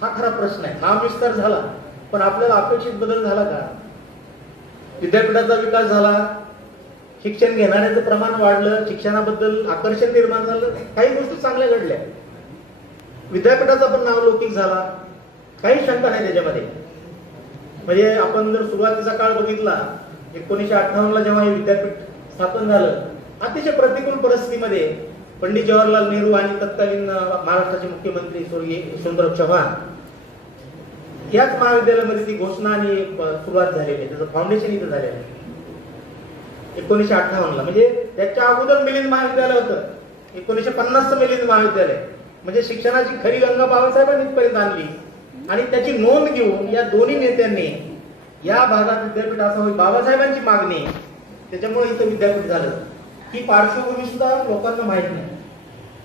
हा खरा प्रश्न आहे. हा विस्तार झाला, पण आपल्याला अपेक्षित बदल झाला का? विद्यापीठाचा विकास झाला, शिक्षण घेणाऱ्याचं प्रमाण वाढलं, शिक्षणाबद्दल आकर्षण निर्माण झालं, काही गोष्टी चांगल्या घडल्या, विद्यापीठाचा पण नावलौकिक झाला, काही शंका नाही त्याच्यामध्ये. म्हणजे आपण जर सुरुवातीचा काळ बघितला, 1958 ला जेव्हा हे विद्यापीठ स्थापन झालं, अतिशय प्रतिकूल परिस्थितीमध्ये पंडित जवाहरलाल नेहरू आणि तत्कालीन महाराष्ट्राचे मुख्यमंत्री स्वर्गीय यशवंतराव चव्हाण याच महाविद्यालयामध्ये ती घोषणा आणि सुरुवात झालेली आहे. त्याचं फाउंडेशन इथं झालेलं आहे 1958 ला. म्हणजे त्याच्या अगोदर मिलिंद महाविद्यालय होतं, 1950चं मिलिंद महाविद्यालय. म्हणजे शिक्षणाची खरी गंगा बाबासाहेबांनी इथपर्यंत आणली आणि त्याची नोंद घेऊन या दोन्ही नेत्यांनी या भागात विद्यापीठ असावं बाबासाहेबांची मागणी, त्याच्यामुळे इथं विद्यापीठ झालं. ही पार्श्वभूमी सुद्धा लोकांना माहित नाही.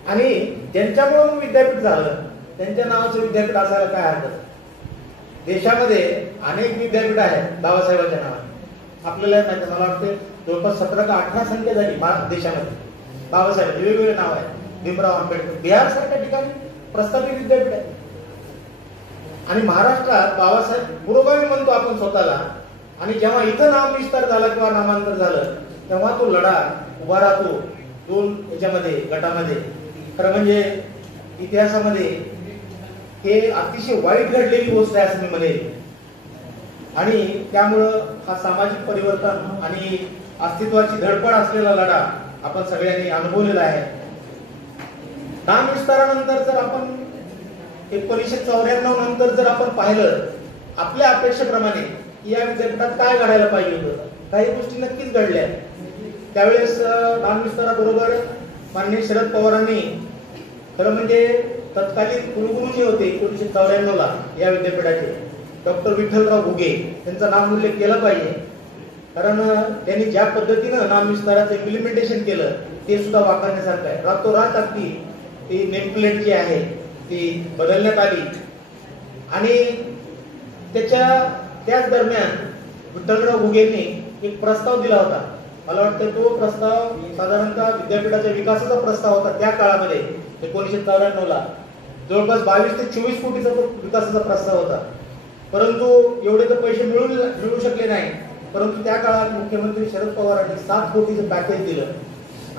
आणि ज्यांच्यामुळे विद्यापीठ झालं त्यांच्या नावाचं विद्यापीठ असायला काय हरकत? देशामध्ये अनेक विद्यापीठ आहेत बाबासाहेबांच्या नावाने. आपल्याला माहिती, मला वाटतं जवळपास 17 का 18 संख्या झाली देशामध्ये बाबासाहेबांचे वेगवेगळे नाव आहेत. भीमराव आंबेडकर, बिहार सारख्या ठिकाणी प्रस्थापित विद्यापीठ आहे. आणि महाराष्ट्रात बाबासाहेब पुरोगामी म्हणतो आपण स्वतःला. आणि जेव्हा इथं नामविस्तार झाला किंवा नामांतर झालं तेव्हा तो लढा उभा राहतो दोन याच्यामध्ये गटामध्ये, खरं म्हणजे इतिहासामध्ये हे अतिशय वाईट घडलेली गोष्ट आहे असं मी म्हणेन. आणि त्यामुळं हा सामाजिक परिवर्तन आणि अस्तित्वाची धडपड असलेला लढा आपण सगळ्यांनी अनुभवलेला आहे. नाम विस्तारानंतर जर आपण 1994 नंतर जर आपण पाहिलं आपल्या अपेक्षेप्रमाणे या विद्यापीठात काय घडायला पाहिजे होतं, काही गोष्टी नक्कीच घडल्या. त्यावेळेस नाम विस्ताराबरोबर माननीय शरद पवारांनी खरं म्हणजे तत्कालीन कुलगुरू जे होते 1994 या विद्यापीठाचे डॉक्टर विठ्ठलराव घुगे यांचा नाम उल्लेख केला पाहिजे. कारण त्यांनी ज्या पद्धतीनं नाम विस्ताराचं इम्प्लिमेंटेशन केलं ते सुद्धा वाखाणण्यासारखं आहे. रातोरात अगदी ती नेमप्लेट जी आहे ती बदलण्यात आली आणि त्याच दरम्यान विठ्ठलराव घुगेंनी एक प्रस्ताव दिला होता. मला वाटतं तो प्रस्ताव साधारणतः विद्यापीठाच्या विकासाचा प्रस्ताव होता. त्या काळामध्ये 1994 जवळपास 22 ते 24 कोटीचा विकासाचा प्रस्ताव होता. परंतु एवढे तर पैसे मिळू शकले नाही. परंतु त्या काळात मुख्यमंत्री शरद पवारांनी 7 कोटीचं पॅकेज दिलं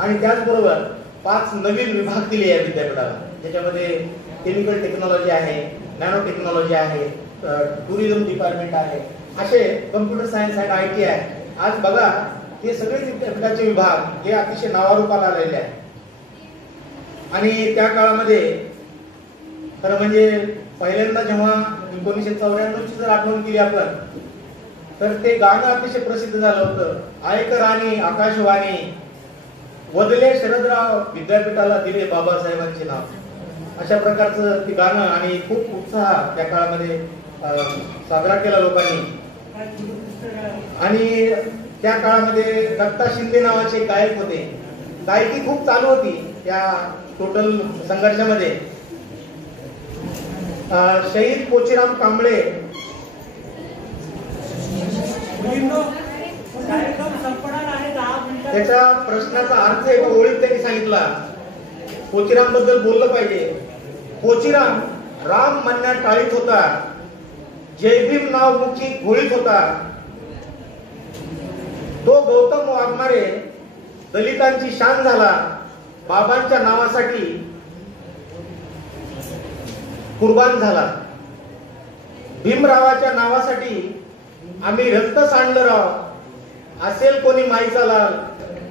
आणि त्याचबरोबर 5 नवीन विभाग दिले या विद्यापीठाला, ज्याच्यामध्ये केमिकल टेक्नॉलॉजी आहे, नॅनो टेक्नॉलॉजी आहे, टुरिझम डिपार्टमेंट आहे, असे कम्प्युटर सायन्स आणि IT आहे. आज बघा हे सगळे विद्यापीठाचे विभाग हे अतिशय नावारूपाला आलेले आहेत. आणि त्या काळामध्ये खरं म्हणजे पहिल्यांदा जेव्हा 1994 ची जर आठवण केली आपण तर ते गाणं अतिशय प्रसिद्ध झालं होतं. ऐक राणी आकाशवाणी वदले शरदराव विद्यापीठाला दिले बाबासाहेबांचे नाव, अशा प्रकारचं ते गाणं आणि खूप उत्साह त्या काळामध्ये साजरा केला लोकांनी. आणि त्या काळामध्ये दत्ता शिंदे नावाचे गायक होते. गायकी खूप चालू होती त्या टोटल संघर्षामध्ये. शहीद पोचीराम कांबळे त्याच्या प्रश्नाचा अर्थ एका ओळीत त्यांनी सांगितला. पोचीराम बद्दल बोललं पाहिजे. पोचीराम राम म्हणण्यात टाळीत होता, जय भीम नाव मुखी घोळीत होता. तो गौतम वाघमारे दलितांची शान झाला, बाबांच्या नावासाठी कुर्बान झाला. भीमरावाच्या नावासाठी आम्ही रक्त सांडलं राव, असेल कोणी माईचा लाल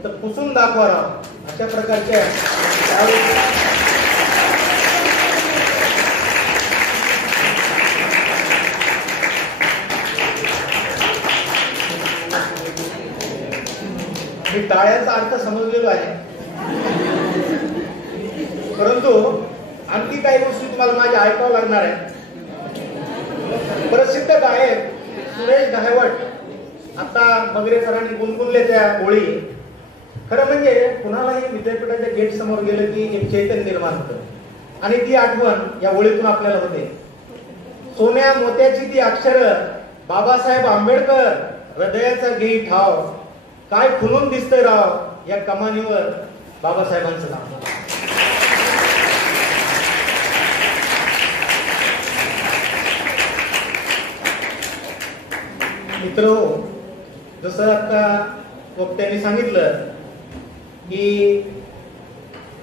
तर पुसून दाखवा राव. अशा प्रकारच्या मी टाळ्याचा अर्थ समजलेलो आहे. परंतु आणखी काही गोष्टी तुम्हाला माझ्या ऐकावं लागणार आहे. प्रसिद्ध गायक सुरेश धायवट आता मगरे सरांनी गुणगुणले त्या ओळी. खरं म्हणजे कुणालाही विद्यापीठाच्या गेट समोर गेलं की एक चैतन्य निर्माण होतं आणि ती आठवण या ओळीतून आपल्याला होते. सोन्या मोत्याची ती अक्षरं बाबासाहेब आंबेडकर हृदयाचा घेई ठाव, काय खुलून दिसतंय राव या कमानीवर बाबासाहेबांचं नाव. मित्र, जसं आता वक्त्यांनी सांगितलं की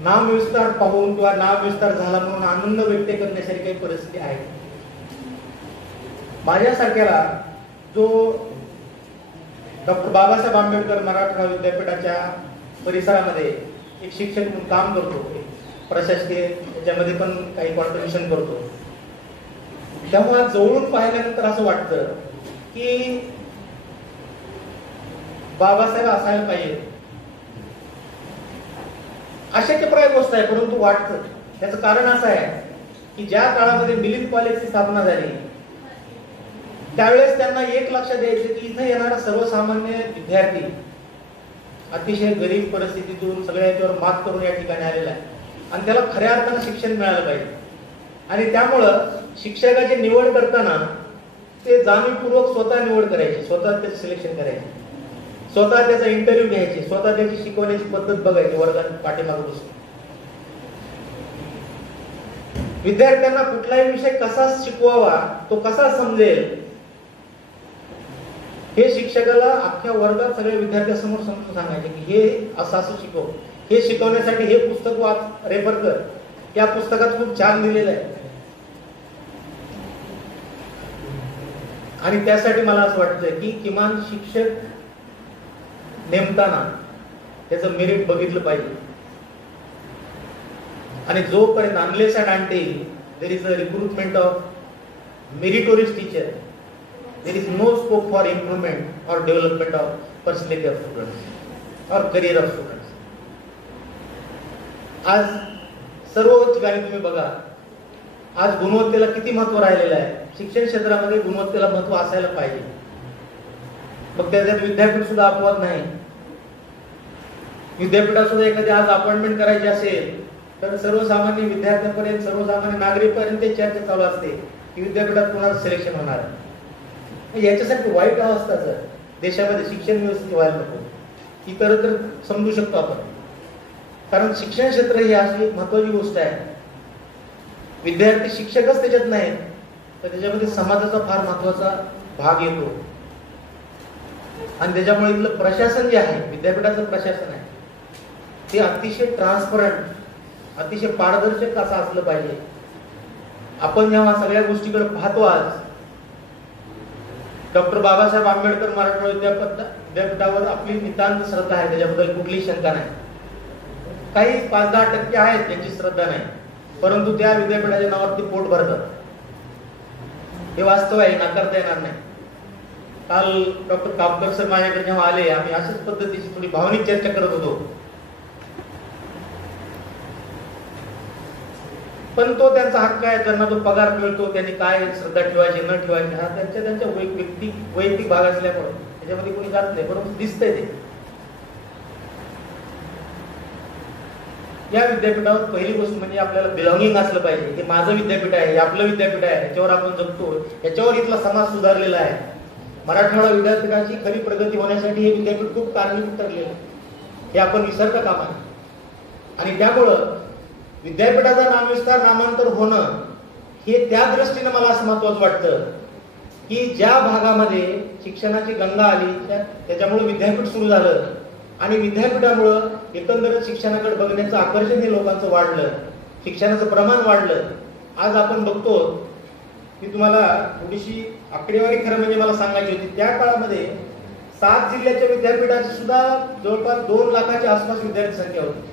नाम विस्तार पाहून किंवा नाम विस्तार झाला म्हणून आनंद व्यक्त करण्यासारखी काही परिस्थिती आहे. माझ्यासारख्याला जो डॉक्टर बाबासाहेब आंबेडकर मराठवाडा विद्यापीठाच्या परिसरामध्ये एक शिक्षक म्हणून काम करतो, प्रशासकीय याच्यामध्ये पण काही कॉन्ट्रिब्युशन करतो, तेव्हा जवळून पाहिल्यानंतर असं वाटतं की बाबासाहेब असायला पाहिजे. अशक्यप्राय गोष्ट आहे, परंतु वाटतं. त्याचं कारण असं आहे की ज्या काळामध्ये मिलिंद कॉलेजची स्थापना झाली त्यावेळेस त्यांना एक लक्षात यायचं की इथे येणारा सर्वसामान्य विद्यार्थी अतिशय गरीब परिस्थितीतून सगळ्या याच्यावर मात करून या ठिकाणी आलेला आहे आणि त्याला खऱ्या अर्थानं शिक्षण मिळालं पाहिजे. आणि त्यामुळं शिक्षकाची निवड करताना ते जाणीवपूर्वक स्वतः निवड करायची, स्वतः त्याचं सिलेक्शन करायचे, स्वतः त्याचा इंटरव्ह्यू घ्यायचे, स्वतः त्याची शिकवण्याची पद्धत बघायची वर्गात पाठीमागे बसून. विद्यार्थ्यांना कुठलाही विषय कसा शिकवावा, तो कसा समजेल हे शिक्षकाला अख्ख्या वर्गात सगळ्या विद्यार्थ्यांसमोर समजून सांगायचे की हे असं असं शिकव, हे शिकवण्यासाठी हे पुस्तक वाच, रेफर कर, या पुस्तकात खूप छान लिहिलेलं आहे. आणि त्यासाठी मला असं वाटतं की किमान शिक्षक नेमताना त्याचं मेरिट बघितलं पाहिजे. आणि जोपर्यंत unless and until there is a recruitment of meritorious teacher, there is no scope for improvement or development of personality of students or career of students. आज सर्व ठिकाणी तुम्ही बघा, आज गुणवत्तेला किती महत्व राहिलेलं आहे. शिक्षण क्षेत्रामध्ये गुणवत्तेला महत्व असायला पाहिजे. मग त्याच्यात विद्यापीठ सुद्धा अपवाद नाही. विद्यापीठात सुद्धा एखादी आज अपॉइंटमेंट करायची असेल तर सर्वसामान्य विद्यार्थ्यांपर्यंत, सर्वसामान्य नागरिकांपर्यंत चर्चा चालू असते की विद्यापीठात कोणाचं सिलेक्शन होणार आहे. याच्यासाठी वाईट अवस्था जर देशामध्ये शिक्षण व्यवस्थित व्हायला नको, ही तर समजू शकतो आपण. कारण शिक्षण क्षेत्र ही अशी महत्वाची गोष्ट आहे. विद्यार्थी शिक्षकच त्याच्यात नाही तर त्याच्यामध्ये समाजाचा फार महत्वाचा भाग येतो. आणि त्याच्यामुळे इथलं प्रशासन जे आहे, विद्यापीठाचं प्रशासन आहे, ते अतिशय ट्रान्सपरंट, अतिशय पारदर्शक असं असलं पाहिजे. आपण जेव्हा सगळ्या गोष्टीकडे पाहतो, आज डॉक्टर बाबासाहेब आंबेडकर मराठवाडा विद्यापीठावर आपली नितांत श्रद्धा आहे, त्याच्याबद्दल कुठलीही शंका नाही. काही 5-10% आहेत त्यांची श्रद्धा नाही, परंतु त्या विद्यापीठाच्या नावावरती पोट भरतात. हे वास्तव आहे, नाकारता येणार नाही. काल डॉक्टर कापकर सर माझ्याकडे जेव्हा आले, आम्ही अशाच पद्धतीची थोडी भावनिक चर्चा करत होतो. पण तो त्यांचा हक्क आहे, त्यांना तो पगार मिळतो, त्यांनी काय श्रद्धा ठेवायची न ठेवायची हा त्यांच्या वैयक्तिक भाग असल्यामुळे त्याच्यामध्ये कोणी जात नाही. परंतु दिसतंय ते या विद्यापीठावर पहिली गोष्ट म्हणजे आपल्याला बिलॉंगिंग असलं पाहिजे. हे माझं विद्यापीठ आहे, हे आपलं विद्यापीठ आहे, याच्यावर आपण जगतो, याच्यावर इथला समाज सुधारलेला आहे. मराठवाडा विद्यापीठाची खरी प्रगती होण्यासाठी हे विद्यापीठ खूप कारणीभूत ठरलेलं आहे, हे आपण विसरता कामा नये. आणि त्यामुळं विद्यापीठाचा नामविस्तार, नामांतर होणं हे त्या दृष्टीने मला असं महत्वाचं वाटतं की ज्या भागामध्ये शिक्षणाची गंगा आली त्याच्यामुळे विद्यापीठ सुरू झालं आणि विद्यापीठामुळं एकंदरच शिक्षणाकडे बघण्याचं आकर्षण हे लोकांचं वाढलं, शिक्षणाचं प्रमाण वाढलं. आज आपण बघतो की तुम्हाला थोडीशी आकडेवारी खरं म्हणजे मला सांगायची होती. त्या काळामध्ये 7 जिल्ह्याच्या विद्यापीठाची सुद्धा जवळपास 2 लाखाच्या आसपास विद्यार्थी संख्या होती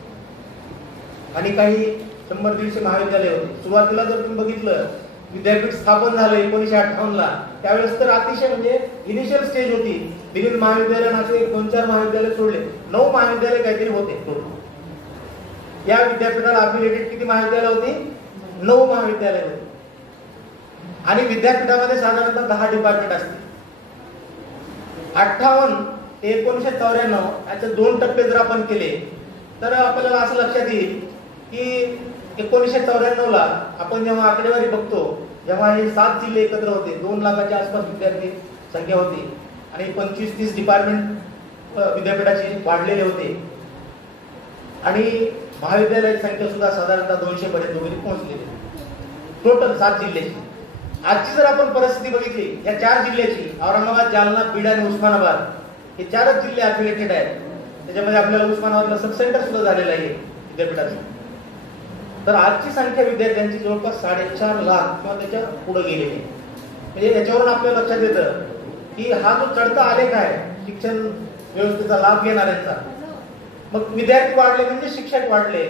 आणि काही 100-150 महाविद्यालय होती. सुरुवातीला जर तुम्ही बघितलं, विद्यापीठ स्थापन झालं 1958ला, त्यावेळेस तर अतिशय म्हणजे इनिशियल स्टेज होती. दिल्ली महाविद्यालय असे 2-4 महाविद्यालय सोडले, 9 महाविद्यालय काहीतरी होते. या विद्यापीठाला अफिलिएटेड किती महाविद्यालय होती? 9 महाविद्यालय होती. आणि विद्यापीठामध्ये साधारणतः 10 डिपार्टमेंट असतील. 58 ते 1994 याचे 2 टप्पे जर आपण केले तर आपल्याला असं लक्षात येईल की 1994ला आपण जेव्हा आकडेवारी बघतो, जेव्हा हे 7 जिल्हे एकत्र होते, 2 लाखाच्या आसपास विद्यार्थी संख्या होती आणि 25-30 डिपार्टमेंट विद्यापीठाचे वाढलेले होते आणि महाविद्यालयाची संख्या सुद्धा साधारणतः 200 पर्यंत वगैरे पोहोचलेली, टोटल 7 जिल्ह्याची. आजची जर आपण परिस्थिती बघितली, या 4 जिल्ह्याची, औरंगाबाद, जालना, बीड आणि उस्मानाबाद, हे 4च जिल्हे अफिलिएटेड आहेत. त्याच्यामध्ये आपल्याला उस्मानाबादला सब सेंटर सुद्धा झालेलं आहे विद्यापीठाचं. तर आजची संख्या विद्यार्थ्यांची जवळपास 4.5 लाख किंवा त्याच्या पुढे गेलेली. म्हणजे याच्यावरून आपल्या लक्षात येतं की हा जो चढता आलेख आहे शिक्षण व्यवस्थेचा लाभ घेणाऱ्यांचा, मग विद्यार्थी वाढले म्हणजे शिक्षक वाढले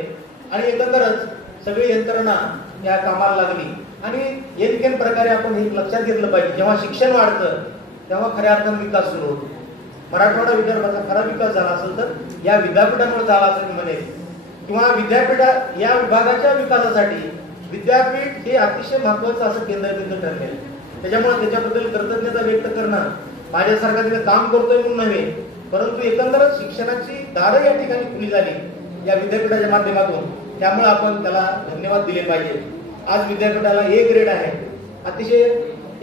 आणि एकंदरच सगळी यंत्रणा या कामाला लागली. आणि एकेन प्रकारे आपण हे लक्षात घेतलं पाहिजे, जेव्हा शिक्षण वाढतं तेव्हा खऱ्या अर्थाने विकास सुरू होतो. मराठवाडा विदर्भाचा खरा विकास झाला असेल तर या विद्यापीठामुळे झाला असं मी म्हणेल. किंवा विद्यापीठा या विभागाच्या विकासासाठी विद्यापीठ हे अतिशय महत्वाचं असं केंद्रबिंदू ठरलेलं. त्याच्यामुळे त्याच्याबद्दल कृतज्ञता व्यक्त करणं, माझ्यासारखा तिथे काम करतोय म्हणून नव्हे, परंतु एकंदरच शिक्षणाची दारं या ठिकाणी खुली झाली या विद्यापीठाच्या माध्यमातून. त्यामुळे आपण त्याला धन्यवाद दिले पाहिजे. आज विद्यापीठाला A ग्रेड आहे, अतिशय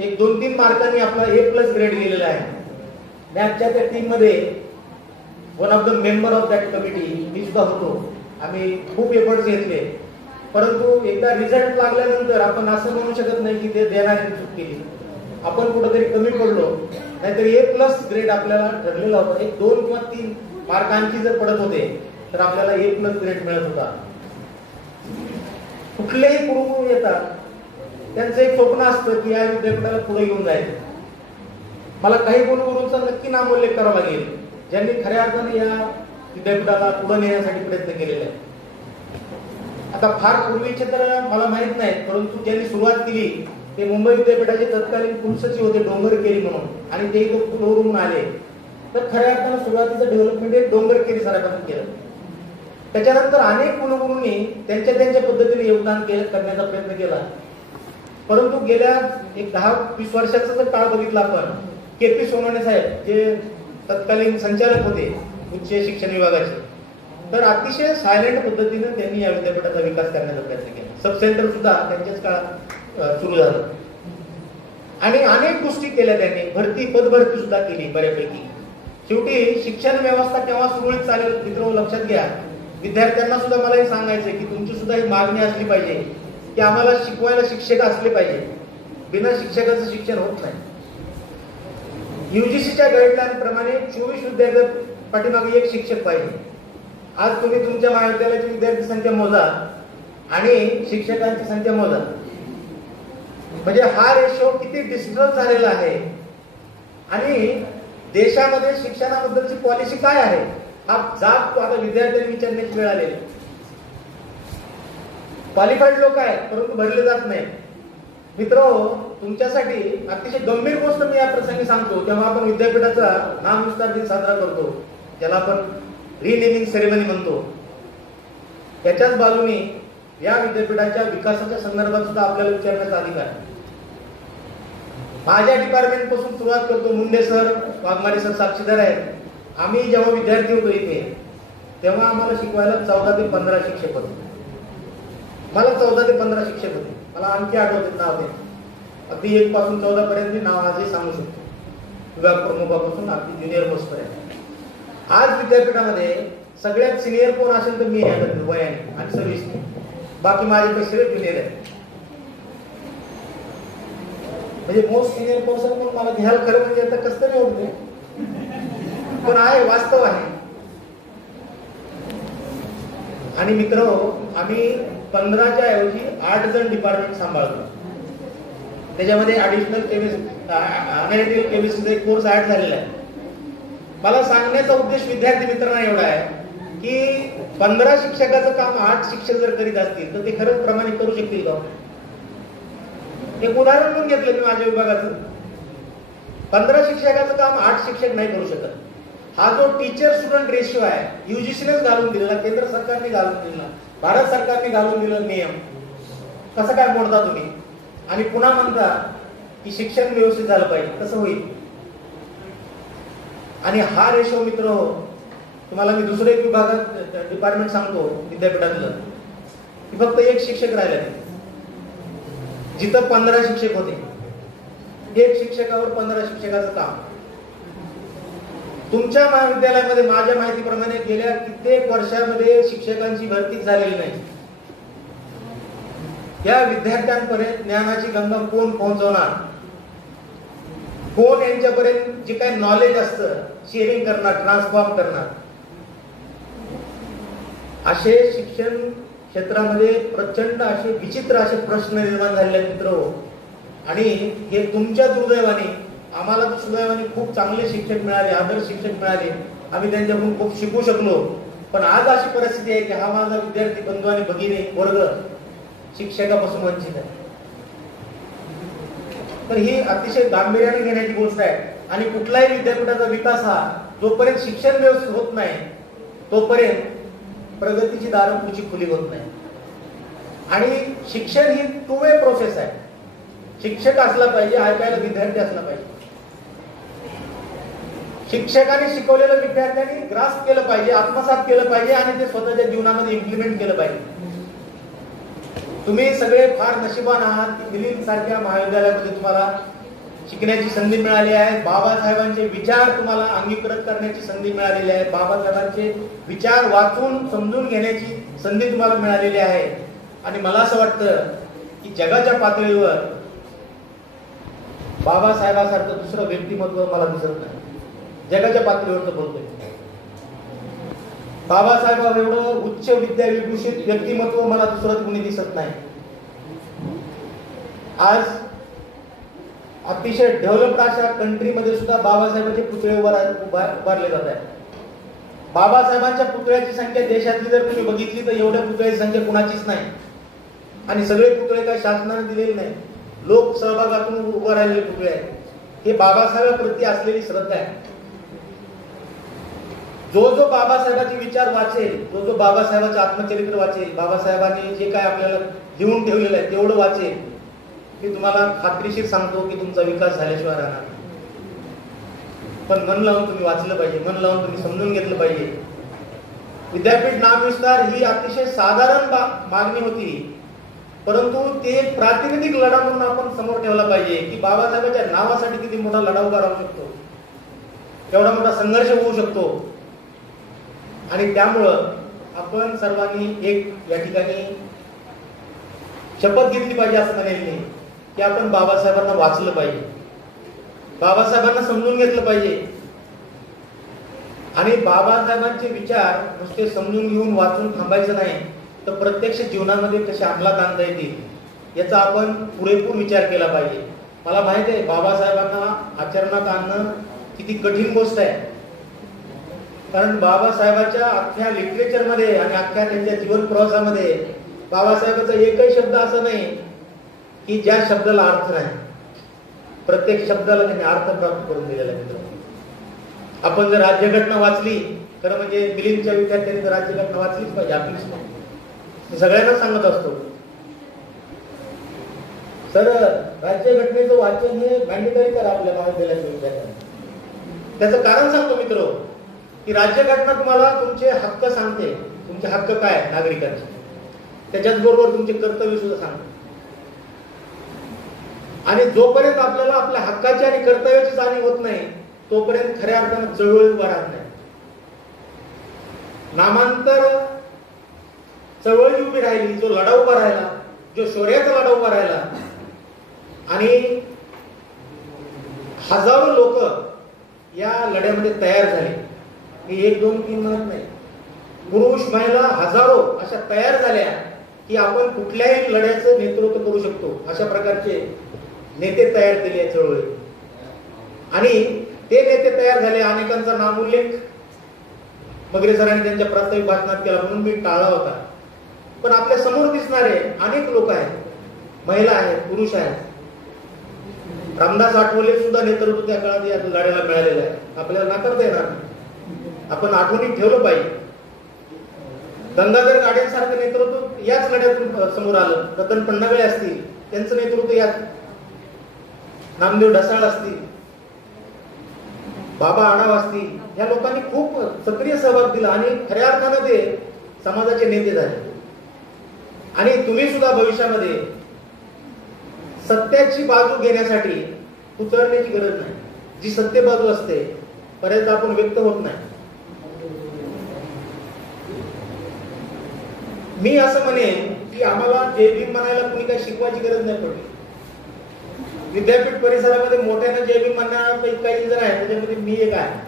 1-2-3 मार्कांनी आपला A+ ग्रेड गेलेला आहे. मॅथच्या त्या टीममध्ये one of the member of that committee मी सुद्धा होतो. आम्ही खूप एफर्ट्स घेतले, परंतु एकदा रिझल्ट लागल्यानंतर आपण असं म्हणू शकत नाही की ते देणाऱ्यांनी चूक केली. आपण कुठेतरी कमी पडलो, नाहीतर A+ ग्रेड आपल्याला ठरलेला होता. एक 2 किंवा 3 मार्क आणखी जर पडत होते तर आपल्याला A+ ग्रेड मिळत होता. कुठलेही कुरुगुरू येतात, त्यांचं एक स्वप्न असतं की या विद्यापीठाला पुढे घेऊन जायचं. मला काही कुलगुरूंचा नक्की नामोल्लेख करावा लागेल ज्यांनी खऱ्या अर्थाने या विद्यापीठाला पुढे नेण्यासाठी प्रयत्न केलेले आहे. आता फार पूर्वीचे तर मला माहित नाहीत, परंतु ज्यांनी सुरुवात केली ते मुंबई विद्यापीठाचे तत्कालीन कुलसचिव होते डोंगरकेरी म्हणून, आणि ते इथं कुलवरून आले. तर खऱ्या अर्थानं सुरुवातीचं डेव्हलपमेंट हे डोंगरकेरी सरांनी केलं. त्याच्यानंतर अनेक कुलगुरूंनी त्यांच्या पद्धतीने योगदान करण्याचा प्रयत्न केला. परंतु गेल्या एक 10-20 वर्षाचा जर काळ बघितला आपण, KP सोनवणे साहेब जे तत्कालीन संचालक होते उच्च शिक्षण विभागाचे, तर अतिशय सायलेंट पद्धतीने त्यांनी या विद्यापीठाचा विकास करण्याचा प्रयत्न केला. सब सेंटर सुद्धा त्यांच्याच काळात सुरू झालं आणि अनेक गोष्टी केल्या त्यांनी. पदभरती सुद्धा केली बऱ्यापैकी. शेवटी शिक्षण व्यवस्था केव्हा सुरळीत चालेल मित्र लक्षात घ्या. विद्यार्थ्यांना सुद्धा मला हे सांगायचंय की तुमची सुद्धा ही मागणी असली पाहिजे की आम्हाला शिकवायला शिक्षक असले पाहिजे. बिना शिक्षकाचं शिक्षण होत नाही. UGCच्या गाईडलाईन प्रमाणे 24 विद्यार्थी पाठीमागे एक शिक्षक पाहिजे. आज तुम्ही तुमच्या महाविद्यालयाची विद्यार्थी संख्या मोजा आणि शिक्षकांची संख्या मोजा, म्हणजे हा रेशो किती डिस्टर्ब झालेला आहे. आणि देशामध्ये शिक्षणाबद्दलची पॉलिसी काय आहे हा जाब आता विद्यार्थ्यांनी विचारण्याची वेळ आलेली. क्वालिफाईड लोक आहेत परंतु भरले जात नाही. मित्र, तुमच्यासाठी अतिशय गंभीर गोष्ट मी या प्रसंगी सांगतो. तेव्हा आपण विद्यापीठाचा नामविस्तार दिन साजरा करतो, ज्याला आपण रिनेमिंग सेरेमनी म्हणतो. त्याच्याच बाजूने या विद्यापीठाच्या विकासाच्या संदर्भात सुद्धा आपल्याला विचारण्याचा अधिकार आहे. माझ्या डिपार्टमेंट पासून सुरुवात करतो. मुंडे सर, वाघमारे सर साक्षीदार आहेत. आम्ही जेव्हा विद्यार्थी होतो इथे तेव्हा आम्हाला शिकवायला 14 ते 15 शिक्षक होते. मला 14 ते 15 शिक्षक होते. मला आणखी आठवते नाव ते, अगदी 1 पासून 14 पर्यंत नाव आजही सांगू शकतो, विभाग प्रमुखापासून अगदी ज्युनियर मोस्ट पर्यंत. आज विद्यापीठामध्ये सगळ्यात सिनियर कोण असेल तर मी आहे वयाने आणि सर्व्हिसने. बाकी माझे सगळे ज्युनियर आहेत. म्हणजे मोस्ट सिनियर पर्सन पण मला घ्यायला खरं म्हणजे आता कसं तरी होत नाही, पण आहे, वास्तव आहे. आणि मित्र, आम्ही 15च्या ऐवजी 8 जण डिपार्टमेंट सांभाळतो. त्याच्यामध्ये ऍडिशनल अनालिटिकल केमिस्ट्रीचा एक कोर्स ऍड झालेला आहे. मला सांगण्याचा उद्देश विद्यार्थी मित्रांना एवढा आहे की 15 शिक्षकाचं काम 8 शिक्षक जर करीत असतील तर ते खरंच प्रमाणित करू शकतील का? एक उदाहरण म्हणून घेतलं मी माझ्या विभागाचं. 15 शिक्षकाचं काम 8 शिक्षक नाही करू शकत. हा जो टीचर स्टुडंट रेशिओ आहे UGCनेच घालून दिलेला, केंद्र सरकारने घालून दिलेला, भारत सरकारने घालून दिलेला नियम, कसं काय मोडता तुम्ही आणि पुन्हा म्हणता की शिक्षण व्यवस्थित झालं पाहिजे, कसं होईल? आणि हा रेशो मित्र, तुम्हाला मी दुसरं एक विभागात डिपार्टमेंट सांगतो विद्यापीठातलं, की फक्त 1 शिक्षक राहिले. जिथं 15 शिक्षक होते, 1 शिक्षकावर 15 शिक्षकाचं काम. तुमच्या महाविद्यालयामध्ये माझ्या माहितीप्रमाणे गेल्या कित्येक वर्षामध्ये शिक्षकांची भरती झालेली नाही. या विद्यार्थ्यांपर्यंत ज्ञानाची गंगा कोण पोहोचवणार? कोण यांच्यापर्यंत जे काही नॉलेज असतं शेअरिंग करणार, ट्रान्सफॉर्म करणार? असे शिक्षण क्षेत्रामध्ये प्रचंड असे विचित्र असे प्रश्न निर्माण झालेले मित्र. आणि हे तुमच्या दुर्दैवाने, आम्हाला तर सुदैवाने खूप चांगले शिक्षक मिळाले, आदर्श शिक्षक मिळाले, आम्ही त्यांच्याकडून खूप शिकू शकलो. पण आज अशी परिस्थिती आहे की हा माझा विद्यार्थी बंधू आणि भगिनी वर्ग शिक्षकापासून वंचित आहे. तर ही अतिशय गांभीर्याने घेण्याची गोष्ट आहे. आणि कुठलाही विद्यापीठाचा विकास हा जोपर्यंत शिक्षण व्यवस्थित होत नाही तोपर्यंत प्रगतीची दारं पुढची खुली होत नाही. आणि शिक्षण ही 2 वे प्रोसेस आहे. शिक्षक असला पाहिजे, ऐकायला विद्यार्थी असला पाहिजे. शिक्षकाने शिकवलेलं विद्यार्थ्यांनी ग्रास्प केलं पाहिजे, आत्मसात केलं पाहिजे आणि ते स्वतःच्या जीवनामध्ये इम्प्लिमेंट केलं पाहिजे. तुम्ही सगळे फार नशिबान आहात की मिलिंद सारख्या महाविद्यालयामध्ये तुम्हाला शिकण्याची संधी मिळाली आहे. बाबासाहेबांचे विचार तुम्हाला अंगीकृत करण्याची संधी मिळालेली आहे. बाबासाहेबांचे विचार वाचून समजून घेण्याची संधी तुम्हाला मिळालेली आहे. आणि मला असं वाटतं की जगाच्या पातळीवर बाबासाहेबासारखं दुसरं व्यक्तिमत्व मला दिसत नाही. जगाच्या पातळीवरचं बोलतोय. बाबासाहेब एवढं उच्च विद्या विभूषित व्यक्तिमत्व मला दुसरं कोणी दिसत नाही. आज अतिशय डेव्हलप्ड अशा कंट्रीमध्ये सुद्धा बाबासाहेबांचे पुतळे उभारले जात आहेत. बाबासाहेबांच्या पुतळ्याची संख्या देशातली जर तुम्ही बघितली तर एवढ्या पुतळ्याची संख्या कुणाचीच नाही. आणि सगळे पुतळे काही शासनाने दिलेले नाही, लोक सहभागातून उभं राहिलेले पुतळे आहेत. हे बाबासाहेबांप्रती असलेली श्रद्धा आहे. जो जो बाबासाहेबांचे विचार वाचेल, जो जो बाबासाहेबांचे आत्मचरित्र वाचेल, बाबासाहेबांनी जे काय आपल्याला लिहून ठेवलेलं आहे तेवढं वाचेल, मी तुम्हाला खात्रीशीर सांगतो की तुमचा विकास झाल्याशिवाय राहणार. पण मन लावून तुम्ही वाचलं पाहिजे, मन लावून तुम्ही समजून घेतलं पाहिजे. विद्यापीठ नामविस्तार ही अतिशय साधारण मागणी होती, परंतु ते प्रातिनिधिक लढा म्हणून आपण समोर ठेवला पाहिजे की बाबासाहेबांच्या नावासाठी किती मोठा लढा उभा राहू शकतो, केवढा मोठा संघर्ष होऊ शकतो. आणि त्यामुळं आपण सर्वांनी एक या ठिकाणी शपथ घेतली पाहिजे असं म्हणेल मी, की आपण बाबासाहेबांना वाचलं पाहिजे, बाबासाहेबांना समजून घेतलं पाहिजे. आणि बाबासाहेबांचे विचार नुसते समजून घेऊन वाचून थांबायचं नाही, तर प्रत्यक्ष जीवनामध्ये कसे अंमलात आणता येतील याचा आपण पुरेपूर विचार केला पाहिजे. मला माहिती आहे बाबासाहेबांना आचरणात आणणं किती कठीण गोष्ट आहे, कारण बाबासाहेबांच्या अख्ख्या लिटरेचरमध्ये आणि अख्ख्या त्यांच्या जीवन प्रवासामध्ये बाबासाहेबांचा एकही शब्द असा नाही की ज्या शब्दाला अर्थ नाही. प्रत्येक शब्दाला त्यांनी अर्थ प्राप्त करून दिलेला आहे. आपण जर राज्यघटना वाचली तर म्हणजे मिलिंदच्या विद्यार्थ्यांनी तर राज्यघटना वाचलीच पाहिजे, आपलीच नाही. मी सगळ्यांना सांगत असतो तर राज्यघटनेचं वाचन हे मॅन्डेटरी करा आपल्या महाविद्यालयाच्या विद्यार्थ्यांना. त्याचं कारण सांगतो मित्र, की राज्यघटना तुम्हाला तुमचे हक्क सांगते, तुमचे हक्क काय नागरिकांचे, त्याच्याच बरोबर तुमचे कर्तव्य सुद्धा सांगते. आणि जोपर्यंत आपल्याला आपल्या हक्काची आणि कर्तव्याची जाणीव होत नाही तोपर्यंत खऱ्या अर्थानं चळवळी उभा राहत नाही. नामांतर चळवळी उभी राहिली, जो लढा उभा राहिला, जो शौर्याचा लढा उभा राहिला, आणि हजारो लोक या लढ्यामध्ये तयार झाले. ही 1, 2, 3 म्हणत नाही, पुरुष महिला हजारो अशा तयार झाल्या की आपण कुठल्याही लढ्याचं नेतृत्व करू शकतो. अशा प्रकारचे नेते तयार केले या चळवळीत. आणि ते नेते तयार झाले, अनेकांचा नामोल्लेख मगरे सरांनी त्यांच्या प्रास्ताविक भाषणात केला म्हणून मी टाळला होता. पण आपल्या समोर दिसणारे अनेक लोक आहेत, महिला आहेत, पुरुष आहेत. रामदास आठवले सुद्धा नेतृत्व त्या काळात या लढ्याला मिळालेलं आहे, आपल्याला नाकारता येणार नाही. आपण आठवणीत ठेवलं पाहिजे. गंगाधर गाड्यांसारखं नेतृत्व याच लढ्यातून समोर आलं. रतन पन्नागळे असतील, त्यांचं नेतृत्व याच, नामदेव ढसाळ असतील, बाबा आढाव असतील, या लोकांनी खूप सक्रिय सहभाग दिला आणि खऱ्या अर्थानं ते समाजाचे नेते झाले. आणि तुम्ही सुद्धा भविष्यामध्ये सत्याची बाजू घेण्यासाठी उतरण्याची गरज नाही. जी सत्य बाजू असते पर्यंत आपण व्यक्त होत नाही. मी असं म्हणेन की आम्हाला जय भीम म्हणायला कुणी काही शिकवायची गरज नाही पडली. विद्यापीठ परिसरामध्ये मोठ्यानं जय भीम म्हणणारे काही जण आहेत, त्याच्यामध्ये मी एक आहे.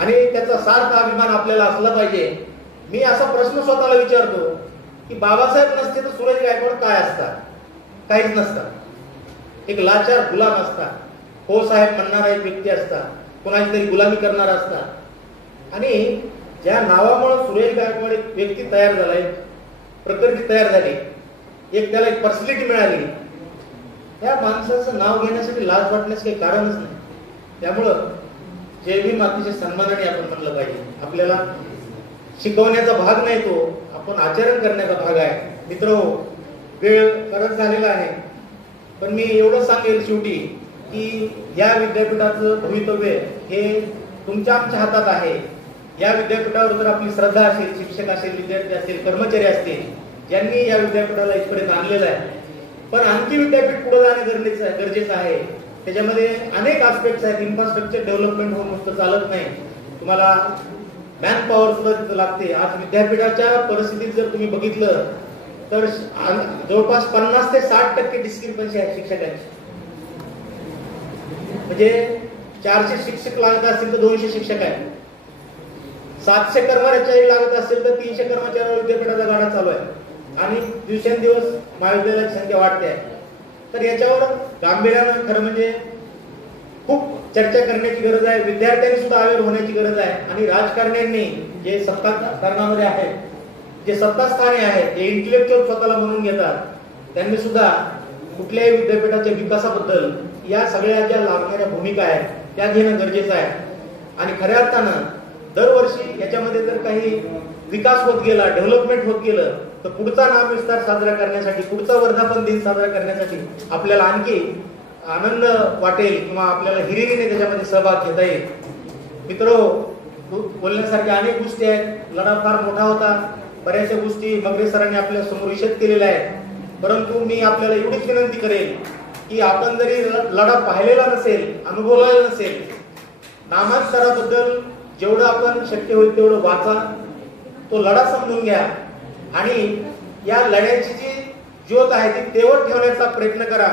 आणि त्याचा सार्थ अभिमान आपल्याला असला पाहिजे. मी असा प्रश्न स्वतःला विचारतो की बाबासाहेब नसते तर सुरेश गायकवाड काय असतात? काहीच नसतात. एक लाचार गुलाम असतात, हो साहेब म्हणणारा एक व्यक्ती असतात, कोणाची तरी गुलामी करणारा असतात. आणि ज्या नावामुळे सुरेश गायकवाड एक व्यक्ती तयार झाला, एक प्रकृती तयार झाली, एक त्याला एक पर्सनॅलिटी मिळाली, त्या माणसाचं नाव घेण्यासाठी लाज वाटण्याचं काही कारणच नाही. त्यामुळं जय भीम अतिशय सन्मानाने आपण म्हणलं पाहिजे. आपल्याला शिकवण्याचा भाग नाही, तो आपण आचरण करण्याचा भाग आहे. मित्रहो, वेळ खरंच झालेला आहे, पण मी एवढं सांगेल शेवटी की या विद्यापीठाचं भवितव्य हे तुमच्या आमच्या हातात आहे. या विद्यापीठावर जर आपली श्रद्धा असेल, शिक्षक असेल, विद्यार्थी असतील, कर्मचारी असतील, ज्यांनी या विद्यापीठाला इथपर्यंत आणलेलं आहे, पण आणखी विद्यापीठ पुढे जाणं गरजेचं आहे. त्याच्यामध्ये अनेक आस्पेक्ट्स आहेत. इन्फ्रास्ट्रक्चर डेव्हलपमेंट होऊन नुसतं चालत नाही, तुम्हाला मॅन पॉवर सुद्धा तिथं लागते. आज विद्यापीठाच्या परिस्थितीत जर तुम्ही बघितलं तर जवळपास 50 ते 60% डिस्क्रिपन्सी आहे शिक्षकांची. म्हणजे 400 शिक्षक लागत असतील तर 200 शिक्षक आहेत, 700 कर्मचारी लागत असतील तर 300 कर्मचाऱ्यावर विद्यापीठाचा गाडा चालू आहे आणि दिवसेंदिवस महाविद्यालयाची संख्या वाढते आहे. तर याच्यावर गांभीर्यानं खरं म्हणजे खूप चर्चा करण्याची गरज आहे. विद्यार्थ्यांनी सुद्धा अवेअर होण्याची गरज आहे आणि राजकारण्यांनी जे सत्ता कारणामध्ये आहेत, जे सत्तास्थानी आहेत, जे इंटेलेक्च्युअल स्वतःला म्हणून घेतात, त्यांनी सुद्धा कुठल्याही विद्यापीठाच्या विकासाबद्दल या सगळ्या ज्या लागणाऱ्या भूमिका आहेत त्या घेणं गरजेचं आहे. आणि खऱ्या अर्थानं दरवर्षी याच्यामध्ये जर काही विकास होत गेला, डेव्हलपमेंट होत गेलं, तर पुढचा नामविस्तार साजरा करण्यासाठी, पुढचा वर्धापन दिन साजरा करण्यासाठी आपल्याला आणखी आनंद वाटेल किंवा आपल्याला हिरिरीने त्याच्यामध्ये सहभाग घेता येईल. मित्रो, बोलण्यासारख्या अनेक गोष्टी आहेत. लढा फार मोठा होता, बऱ्याचशा गोष्टी मगरे सरांनी आपल्या समोर विशद केलेल्या आहेत. परंतु मी आपल्याला एवढीच विनंती करेन की आपण जरी लढा पाहिलेला नसेल, अनुभवलेला नसेल, नामांतराबद्दल जेवढं आपण शक्य होईल तेवढं वाचा, तो लढा समजून घ्या आणि या लढ्याची जी ज्योत आहे ती तेवढ ठेवण्याचा प्रयत्न करा.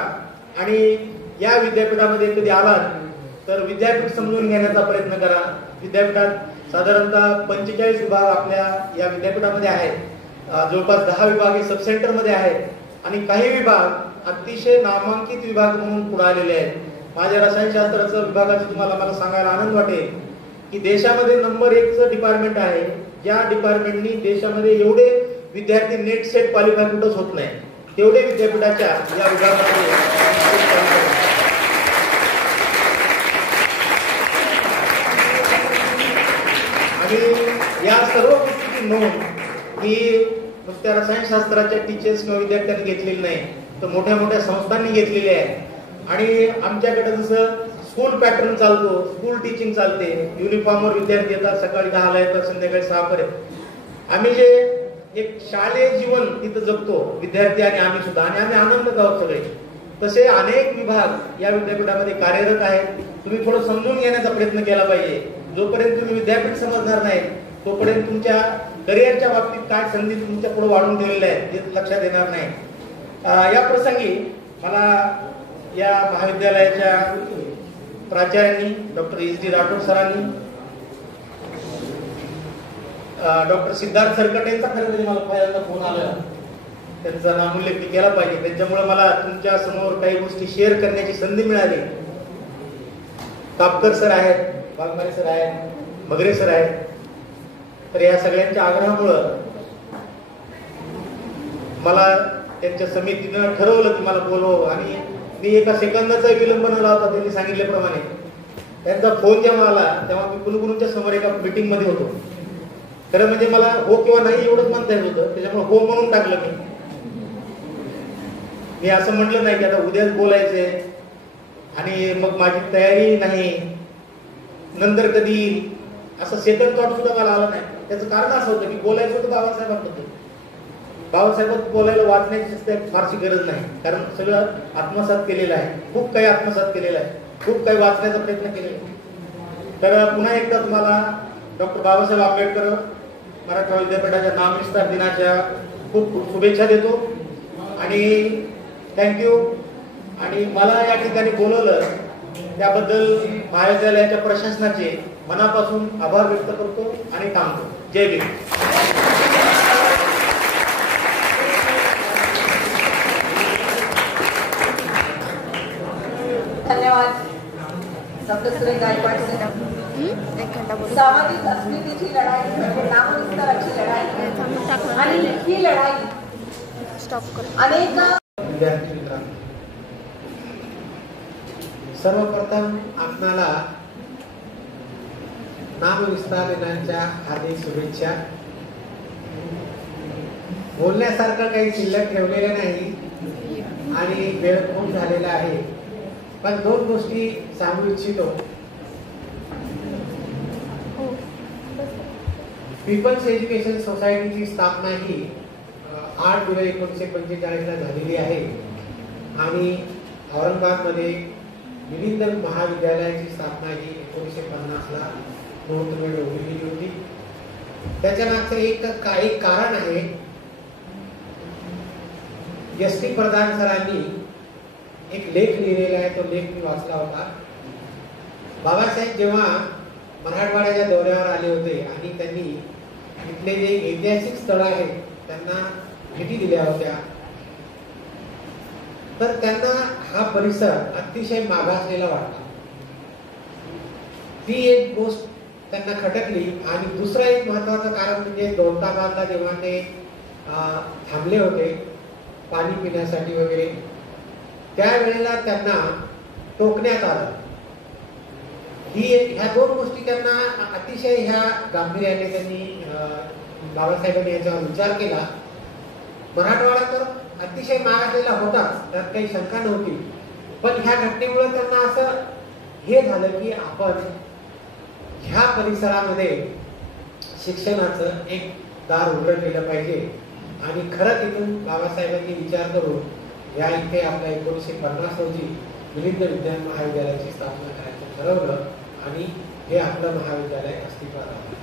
आणि या विद्यापीठामध्ये कधी आलात तर विद्यापीठ समजून घेण्याचा प्रयत्न करा. विद्यापीठात साधारणतः 45 विभाग आपल्या या विद्यापीठामध्ये आहेत. जवळपास 10 विभाग हे सब सेंटरमध्ये आहेत आणि काही विभाग अतिशय नामांकित विभाग म्हणून पुढे आलेले आहेत. माझ्या रसायनशास्त्राचं विभागाचं तुम्हाला मला सांगायला आनंद वाटेल की देशामध्ये नंबर 1चं डिपार्टमेंट आहे. ज्या डिपार्टमेंटनी देशामध्ये एवढे विद्यार्थी नेट सेट क्वालिफाय कुठंच होत नाही, तेवढे विद्यापीठाच्या या विभागामध्ये. आणि या सर्व गोष्टीची नोंद ही नुसत्या रसायनशास्त्राच्या टीचर्स किंवा विद्यार्थ्यांनी घेतलेली नाही, तर मोठ्या मोठ्या संस्थांनी घेतलेली आहे. आणि आमच्याकडे जसं स्कूल पॅटर्न चालतो, स्कूल टीचिंग चालते, युनिफॉर्मवर विद्यार्थी येतात, सकाळी 10ला येतात, संध्याकाळी 6 पर्यंत. आम्ही जे एक शालेय जीवन तिथं जगतो, विद्यार्थी आणि आम्ही सुद्धा, आणि आम्ही आनंद आहोत सगळे. तसे अनेक विभाग या विद्यापीठामध्ये कार्यरत आहेत. तुम्ही थोडं समजून घेण्याचा प्रयत्न केला पाहिजे. जोपर्यंत तुम्ही विद्यापीठ समजणार नाही तोपर्यंत तुमच्या करिअरच्या बाबतीत काय संधी तुमच्या पुढे वाढून ठेवलेल्या आहेत हे लक्षात येणार नाही. या प्रसंगी मला या महाविद्यालयाच्या प्राचार्यांनी, डॉक्टर एस.डी. राठोड सरांनी, डॉक्टर सिद्धार्थ सरकटे यांचा खरं म्हणजे मला पहिल्यांदा फोन आला, त्यांचा नामोल्लेख केला पाहिजे. त्यांच्यामुळे मला तुमच्या समोर काही गोष्टी शेअर करण्याची संधी मिळाली. कापकर सर आहेत, वाघमारे सर आहेत, मगरे सर आहेत. तर या सगळ्यांच्या आग्रहामुळं मला त्यांच्या समितीनं ठरवलं की मला बोलव, आणि मी एका सेकंदाचा विलंब न लावता त्यांनी सांगितल्याप्रमाणे त्यांचा फोन जेव्हा आला तेव्हा मी कुलगुरूंच्या समोर एका मीटिंग मध्ये होतो. खरं म्हणजे मला हो किंवा नाही एवढंच म्हणता येत होतं, त्याच्यामुळे हो म्हणून टाकलं. मी असं म्हटलं नाही की आता उद्याच बोलायचंय आणि मग माझी तयारी नाही, नंतर कधी, असं सेकंड थॉट सुद्धा मला आला नाही. त्याचं कारण असं होतं की बोलायचं होतं बाबासाहेबांबद्दल. बाबासाहेबांबद्दल बोलायला वाचण्याची फारशी गरज नाही, कारण सगळं आत्मसात केलेलं आहे, खूप काही आत्मसात केलेलं आहे, खूप काही वाचण्याचा प्रयत्न केलेला आहे. तर पुन्हा एकदा तुम्हाला डॉक्टर बाबासाहेब आंबेडकर मराठवाडा विद्यापीठाच्या नामविस्तार दिनाच्या खूप खूप शुभेच्छा देतो आणि थँक्यू. आणि मला या ठिकाणी बोलवलं त्याबद्दल महाविद्यालयाच्या प्रशासनाचे मनापासून आभार व्यक्त करतो आणि थांबतो. जय भीम. धन्यवाद. सप्तसुरे गायकवाड. सामाजिक अस्मितेची लढाई, नामविस्ताराची लढाई, आणि ही लढाई अनेक. सर्वप्रथम आपणाला नामविस्तार दिनाच्या हार्दिक शुभेच्छा. बोलण्यासारखं काही शिल्लक ठेवलेलं नाही आणि वेळ खूप झालेला आहे, पण 2 गोष्टी सांगू इच्छितो. पीपल्स एज्युकेशन सोसायटीची स्थापना ही 8 जुलै 1945 झालेली आहे आणि औरंगाबादमध्ये विविध महाविद्यालयाची स्थापना ही 1950 मुहूर्तमेढ उभी होती. त्याच्या मागचं एक कारण आहे. एस टी प्रधान सरांनी एक लेख लिहिलेला आहे, तो लेख मी वाचला होता. बाबासाहेब जेव्हा मराठवाड्याच्या दौऱ्यावर आले होते आणि त्यांनी इथले जे ऐतिहासिक स्थळ आहेत त्यांना भेटी दिल्या होत्या, तर त्यांना हा परिसर अतिशय मागासलेला वाटला. ती एक गोष्ट त्यांना खटकली. आणि दुसरं एक महत्वाचं कारण म्हणजे दौलताबादला जेव्हा ते थांबले होते पाणी पिण्यासाठी वगैरे, त्यावेळेला त्यांना टोकण्यात आलं. ह्या दोन गोष्टी त्यांना अतिशय ह्या गांभीर्याने त्यांनी बाबासाहेबांनी याच्यावर विचार केला. मराठवाडा तर अतिशय मागासलेला होताच, त्यात काही शंका नव्हती, पण ह्या घटनेमुळे त्यांना असं हे झालं की आपण ह्या परिसरामध्ये शिक्षणाचं एक दार उघडं केलं पाहिजे. आणि खरंच इथून बाबासाहेबांनी विचार करून या इथे आपल्या 1950 रोजी मिलिंद विज्ञान महाविद्यालयाची स्थापना करायचं ठरवलं आणि हे आपलं महाविद्यालय अस्तित्वात आलं.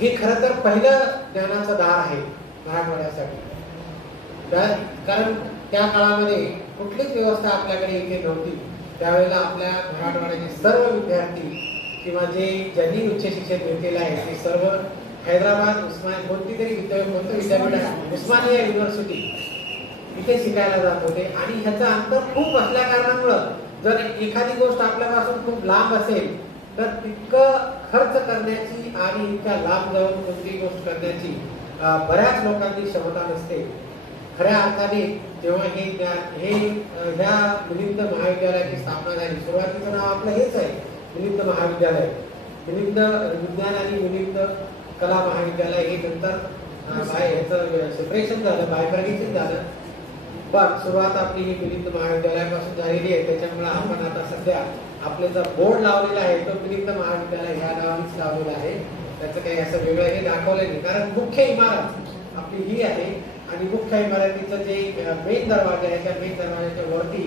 हे खरं तर पहिलं ज्ञानाचं दार आहे मराठवाड्यासाठी. कारण त्या काळामध्ये कुठलीच व्यवस्था आपल्याकडे इथे नव्हती. त्यावेळेला आपल्या मराठवाड्याचे सर्व विद्यार्थी किंवा ज्यांनी उच्च शिक्षण घेतलेलं आहे ते सर्व हैदराबाद कोणतं विद्यापीठ आहे, उस्मानिया युनिव्हर्सिटी इथे शिकायला जात होते. आणि ह्याचं अंतर खूप असल्या कारणामुळं जर एखादी गोष्ट आपल्यापासून खूप लांब असेल तर तितकं खर्च करण्याची आणि इतक्या लांब जाऊन कोणतीही गोष्ट करण्याची बऱ्याच लोकांची क्षमता नसते. खऱ्या अर्थाने जेव्हा ह्या मिलिंद महाविद्यालयाची स्थापना झाली, सुरुवातीचं नाव आपलं हेच आहे मिलिंद महाविद्यालय. मिलिंद विज्ञान आणि मिलिंद कला महाविद्यालय हे नंतर ह्याचं सेपरेशन झालं, बायफर्गेशन झालं. पण सुरुवात आपली ही मिलिंद महाविद्यालयापासून झालेली आहे. त्याच्यामुळे आपण आता सध्या आपले जो बोर्ड लावलेला आहे तो मिलिंद महाविद्यालय ह्या नावानेच लावलेला आहे. त्याचं काही असं वेगळं हे दाखवलं नाही, कारण मुख्य इमारत आपली ही आहे. आणि मुख्य इमारतीचं जे मेन दरवाजा आहे त्या मेन दरवाजाच्या वरती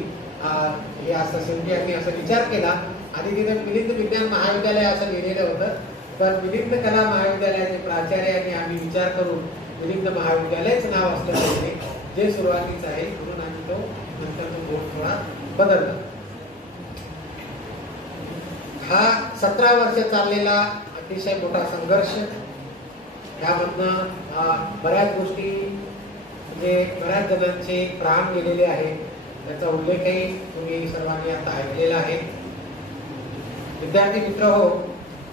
हे असं शेवटी असा विचार केला आणि तिथे मिलिंद विज्ञान महाविद्यालय असं लिहिलेलं होतं. पण मिलिंद कला महाविद्यालयाचे प्राचार्य आणि आम्ही विचार करून मिलिंद महाविद्यालयच नाव असलं पाहिजे, जे सुरुवातीचं आहे, म्हणून आम्ही तो नंतर तो बोर्ड थोडा बदलला. हा 17 वर्ष चाललेला अतिशय मोठा संघर्ष, यामधनं बऱ्याच गोष्टी म्हणजे बऱ्याच जणांचे प्राण गेलेले आहेत, त्याचा उल्लेखही तुम्ही सर्वांनी आता ऐकलेला आहे. विद्यार्थी मित्र हो,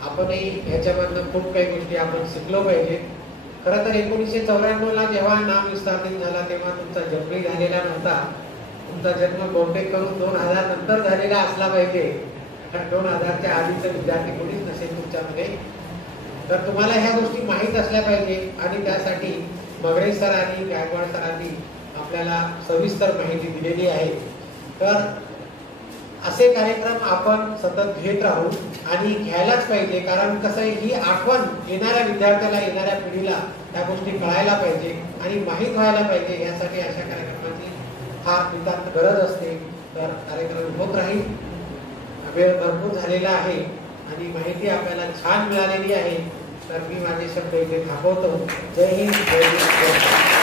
आपणही ह्याच्यामधनं खूप काही गोष्टी आपण शिकलो पाहिजे. खरं तर 1994ला जेव्हा नाम विस्तारित झाला तेव्हा तुमचा जन्मही झालेला नव्हता. तुमचा जन्म बहुतेक करून 2000 नंतर झालेला असला पाहिजे. 2000च्या आधीचा विद्यार्थी कोणीच नसेल तुमच्यामध्ये. तर तुम्हाला ह्या गोष्टी माहीत असल्या पाहिजे आणि त्यासाठी मगरे सर आणि गायकवाड सरांनी आपल्याला सविस्तर माहिती दिलेली आहे. तर असे कार्यक्रम आपण सतत घेत राहू आणि घ्यायलाच पाहिजे, कारण कसं आहे, ही आठवण येणाऱ्या विद्यार्थ्याला, येणाऱ्या पिढीला त्या गोष्टी कळायला पाहिजे आणि माहीत व्हायला पाहिजे. यासाठी अशा कार्यक्रमाची फार नितांत गरज असते. तर कार्यक्रम होत राहील. वेळ भरपूर झालेला आहे आणि माहिती आपल्याला छान मिळालेली आहे. तर मी माझे शब्द इथे थांबवतो. जय हिंद, जय हिंद.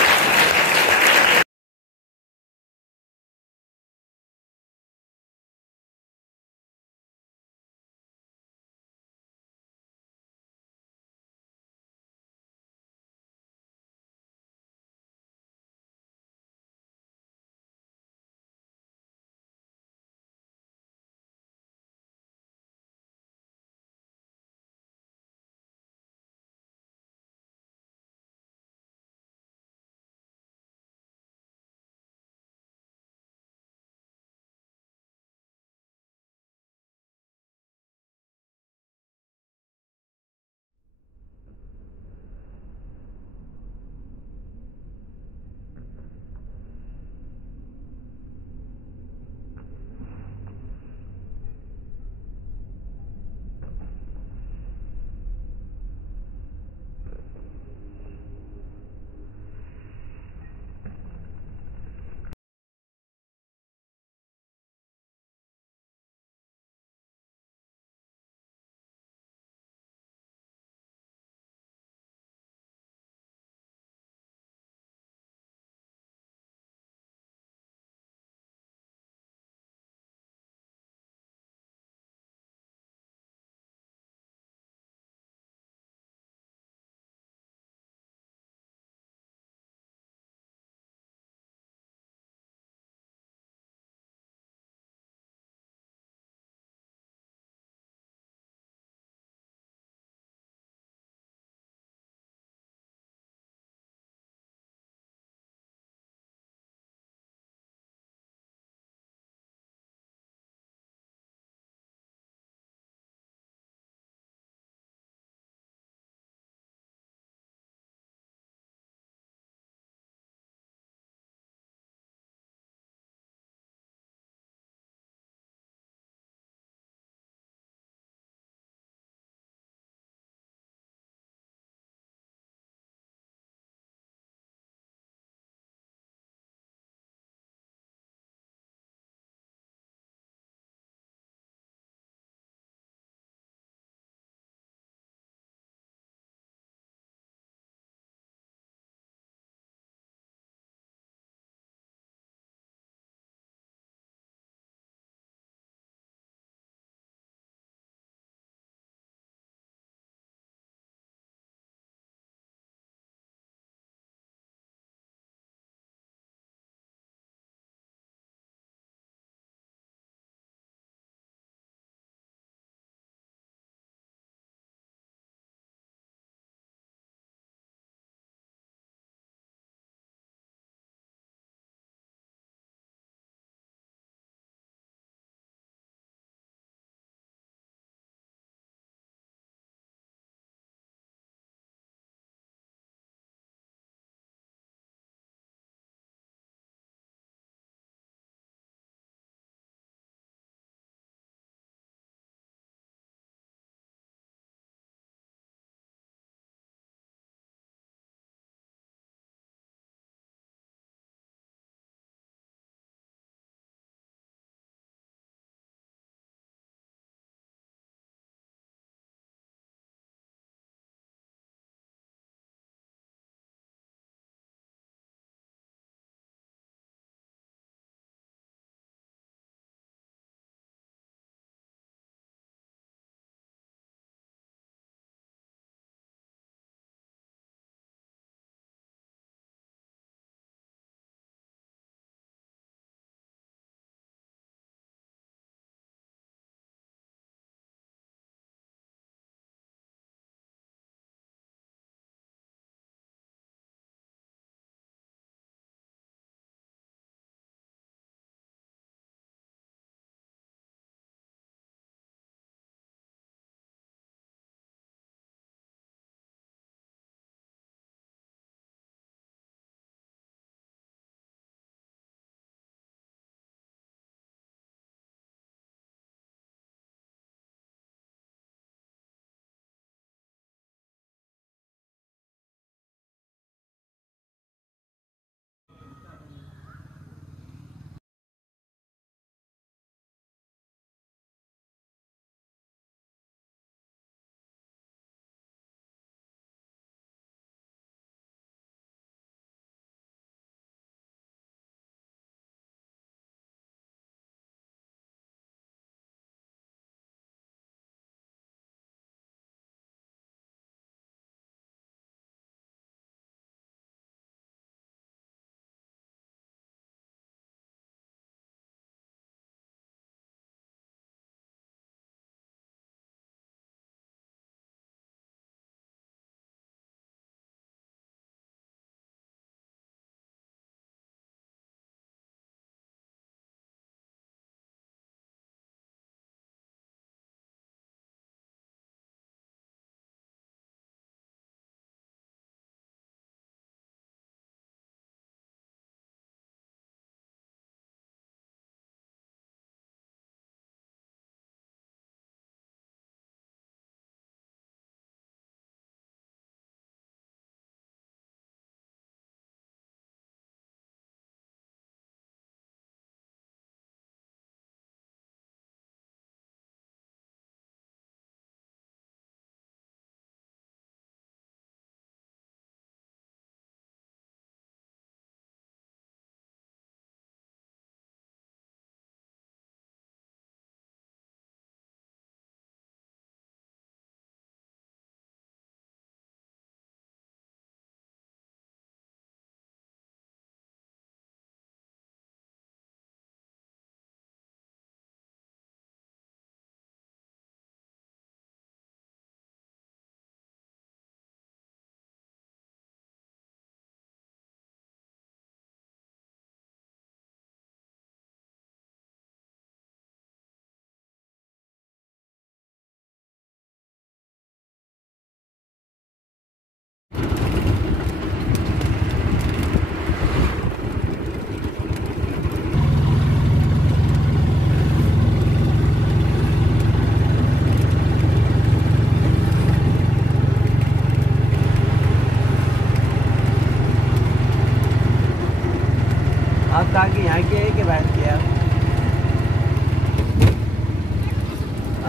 आगे यहाँ के है कि बाहर के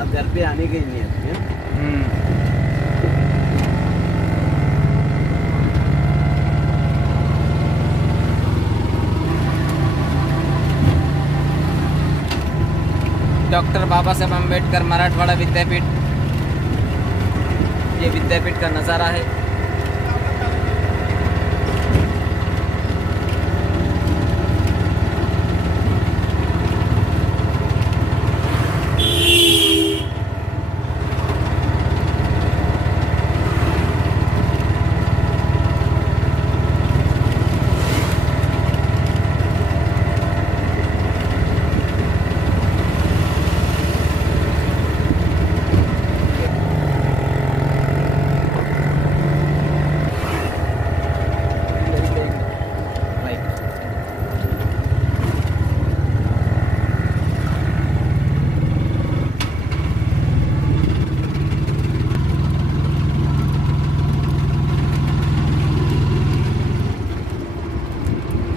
आप घर पे आने के नहीं है। डॉक्टर बाबा साहेब अम्बेडकर मराठवाड़ा विद्यापीठ, ये विद्यापीठ का नज़ारा है।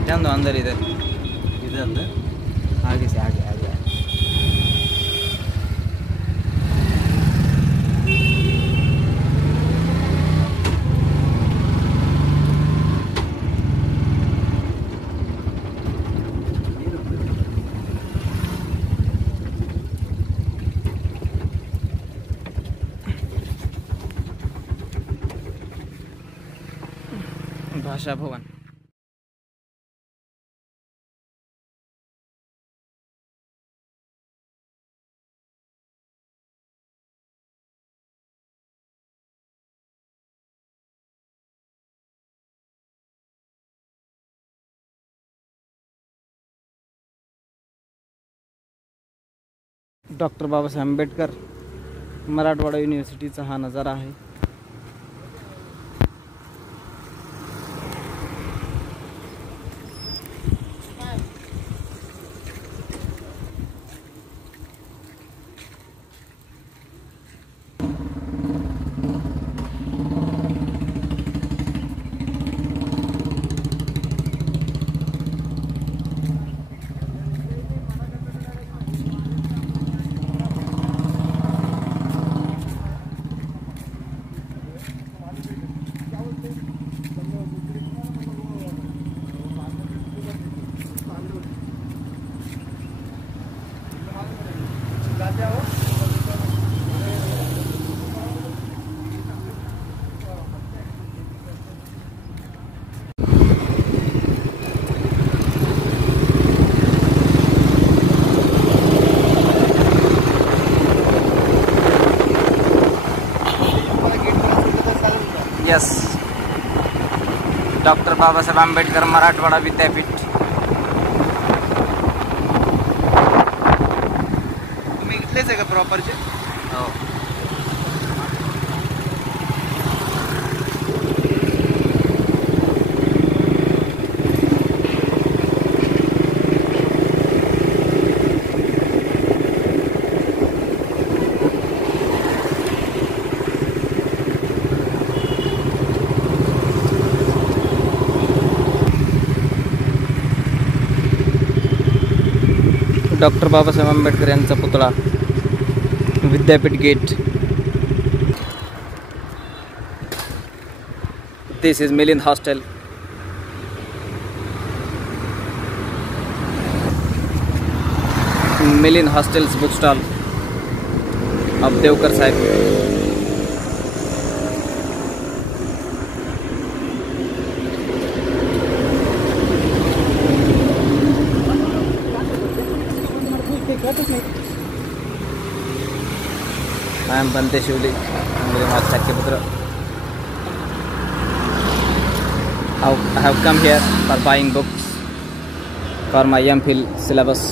ध्यान दो अंदर, इधर इधर अंदर, आगे से आगे आगे। भाषा भवन। डॉक्टर बाबासाहेब आंबेडकर मराठवाडा युनिव्हर्सिटीचा हा नजारा आहे। यस, डॉक्टर बाबासाहेब आंबेडकर मराठवाडा विद्यापीठ। तुम्ही इथलेच आहे का प्रॉपरचे? हो। डॉक्टर बाबासाहेब आंबेडकर यांचा पुतळा, विद्यापीठ गेट। This is Milind hostel. Milind hostels book stall of Devkar साहेब। I am Bante Shivli, Putra. I have come here for buying books for my MPhil syllabus.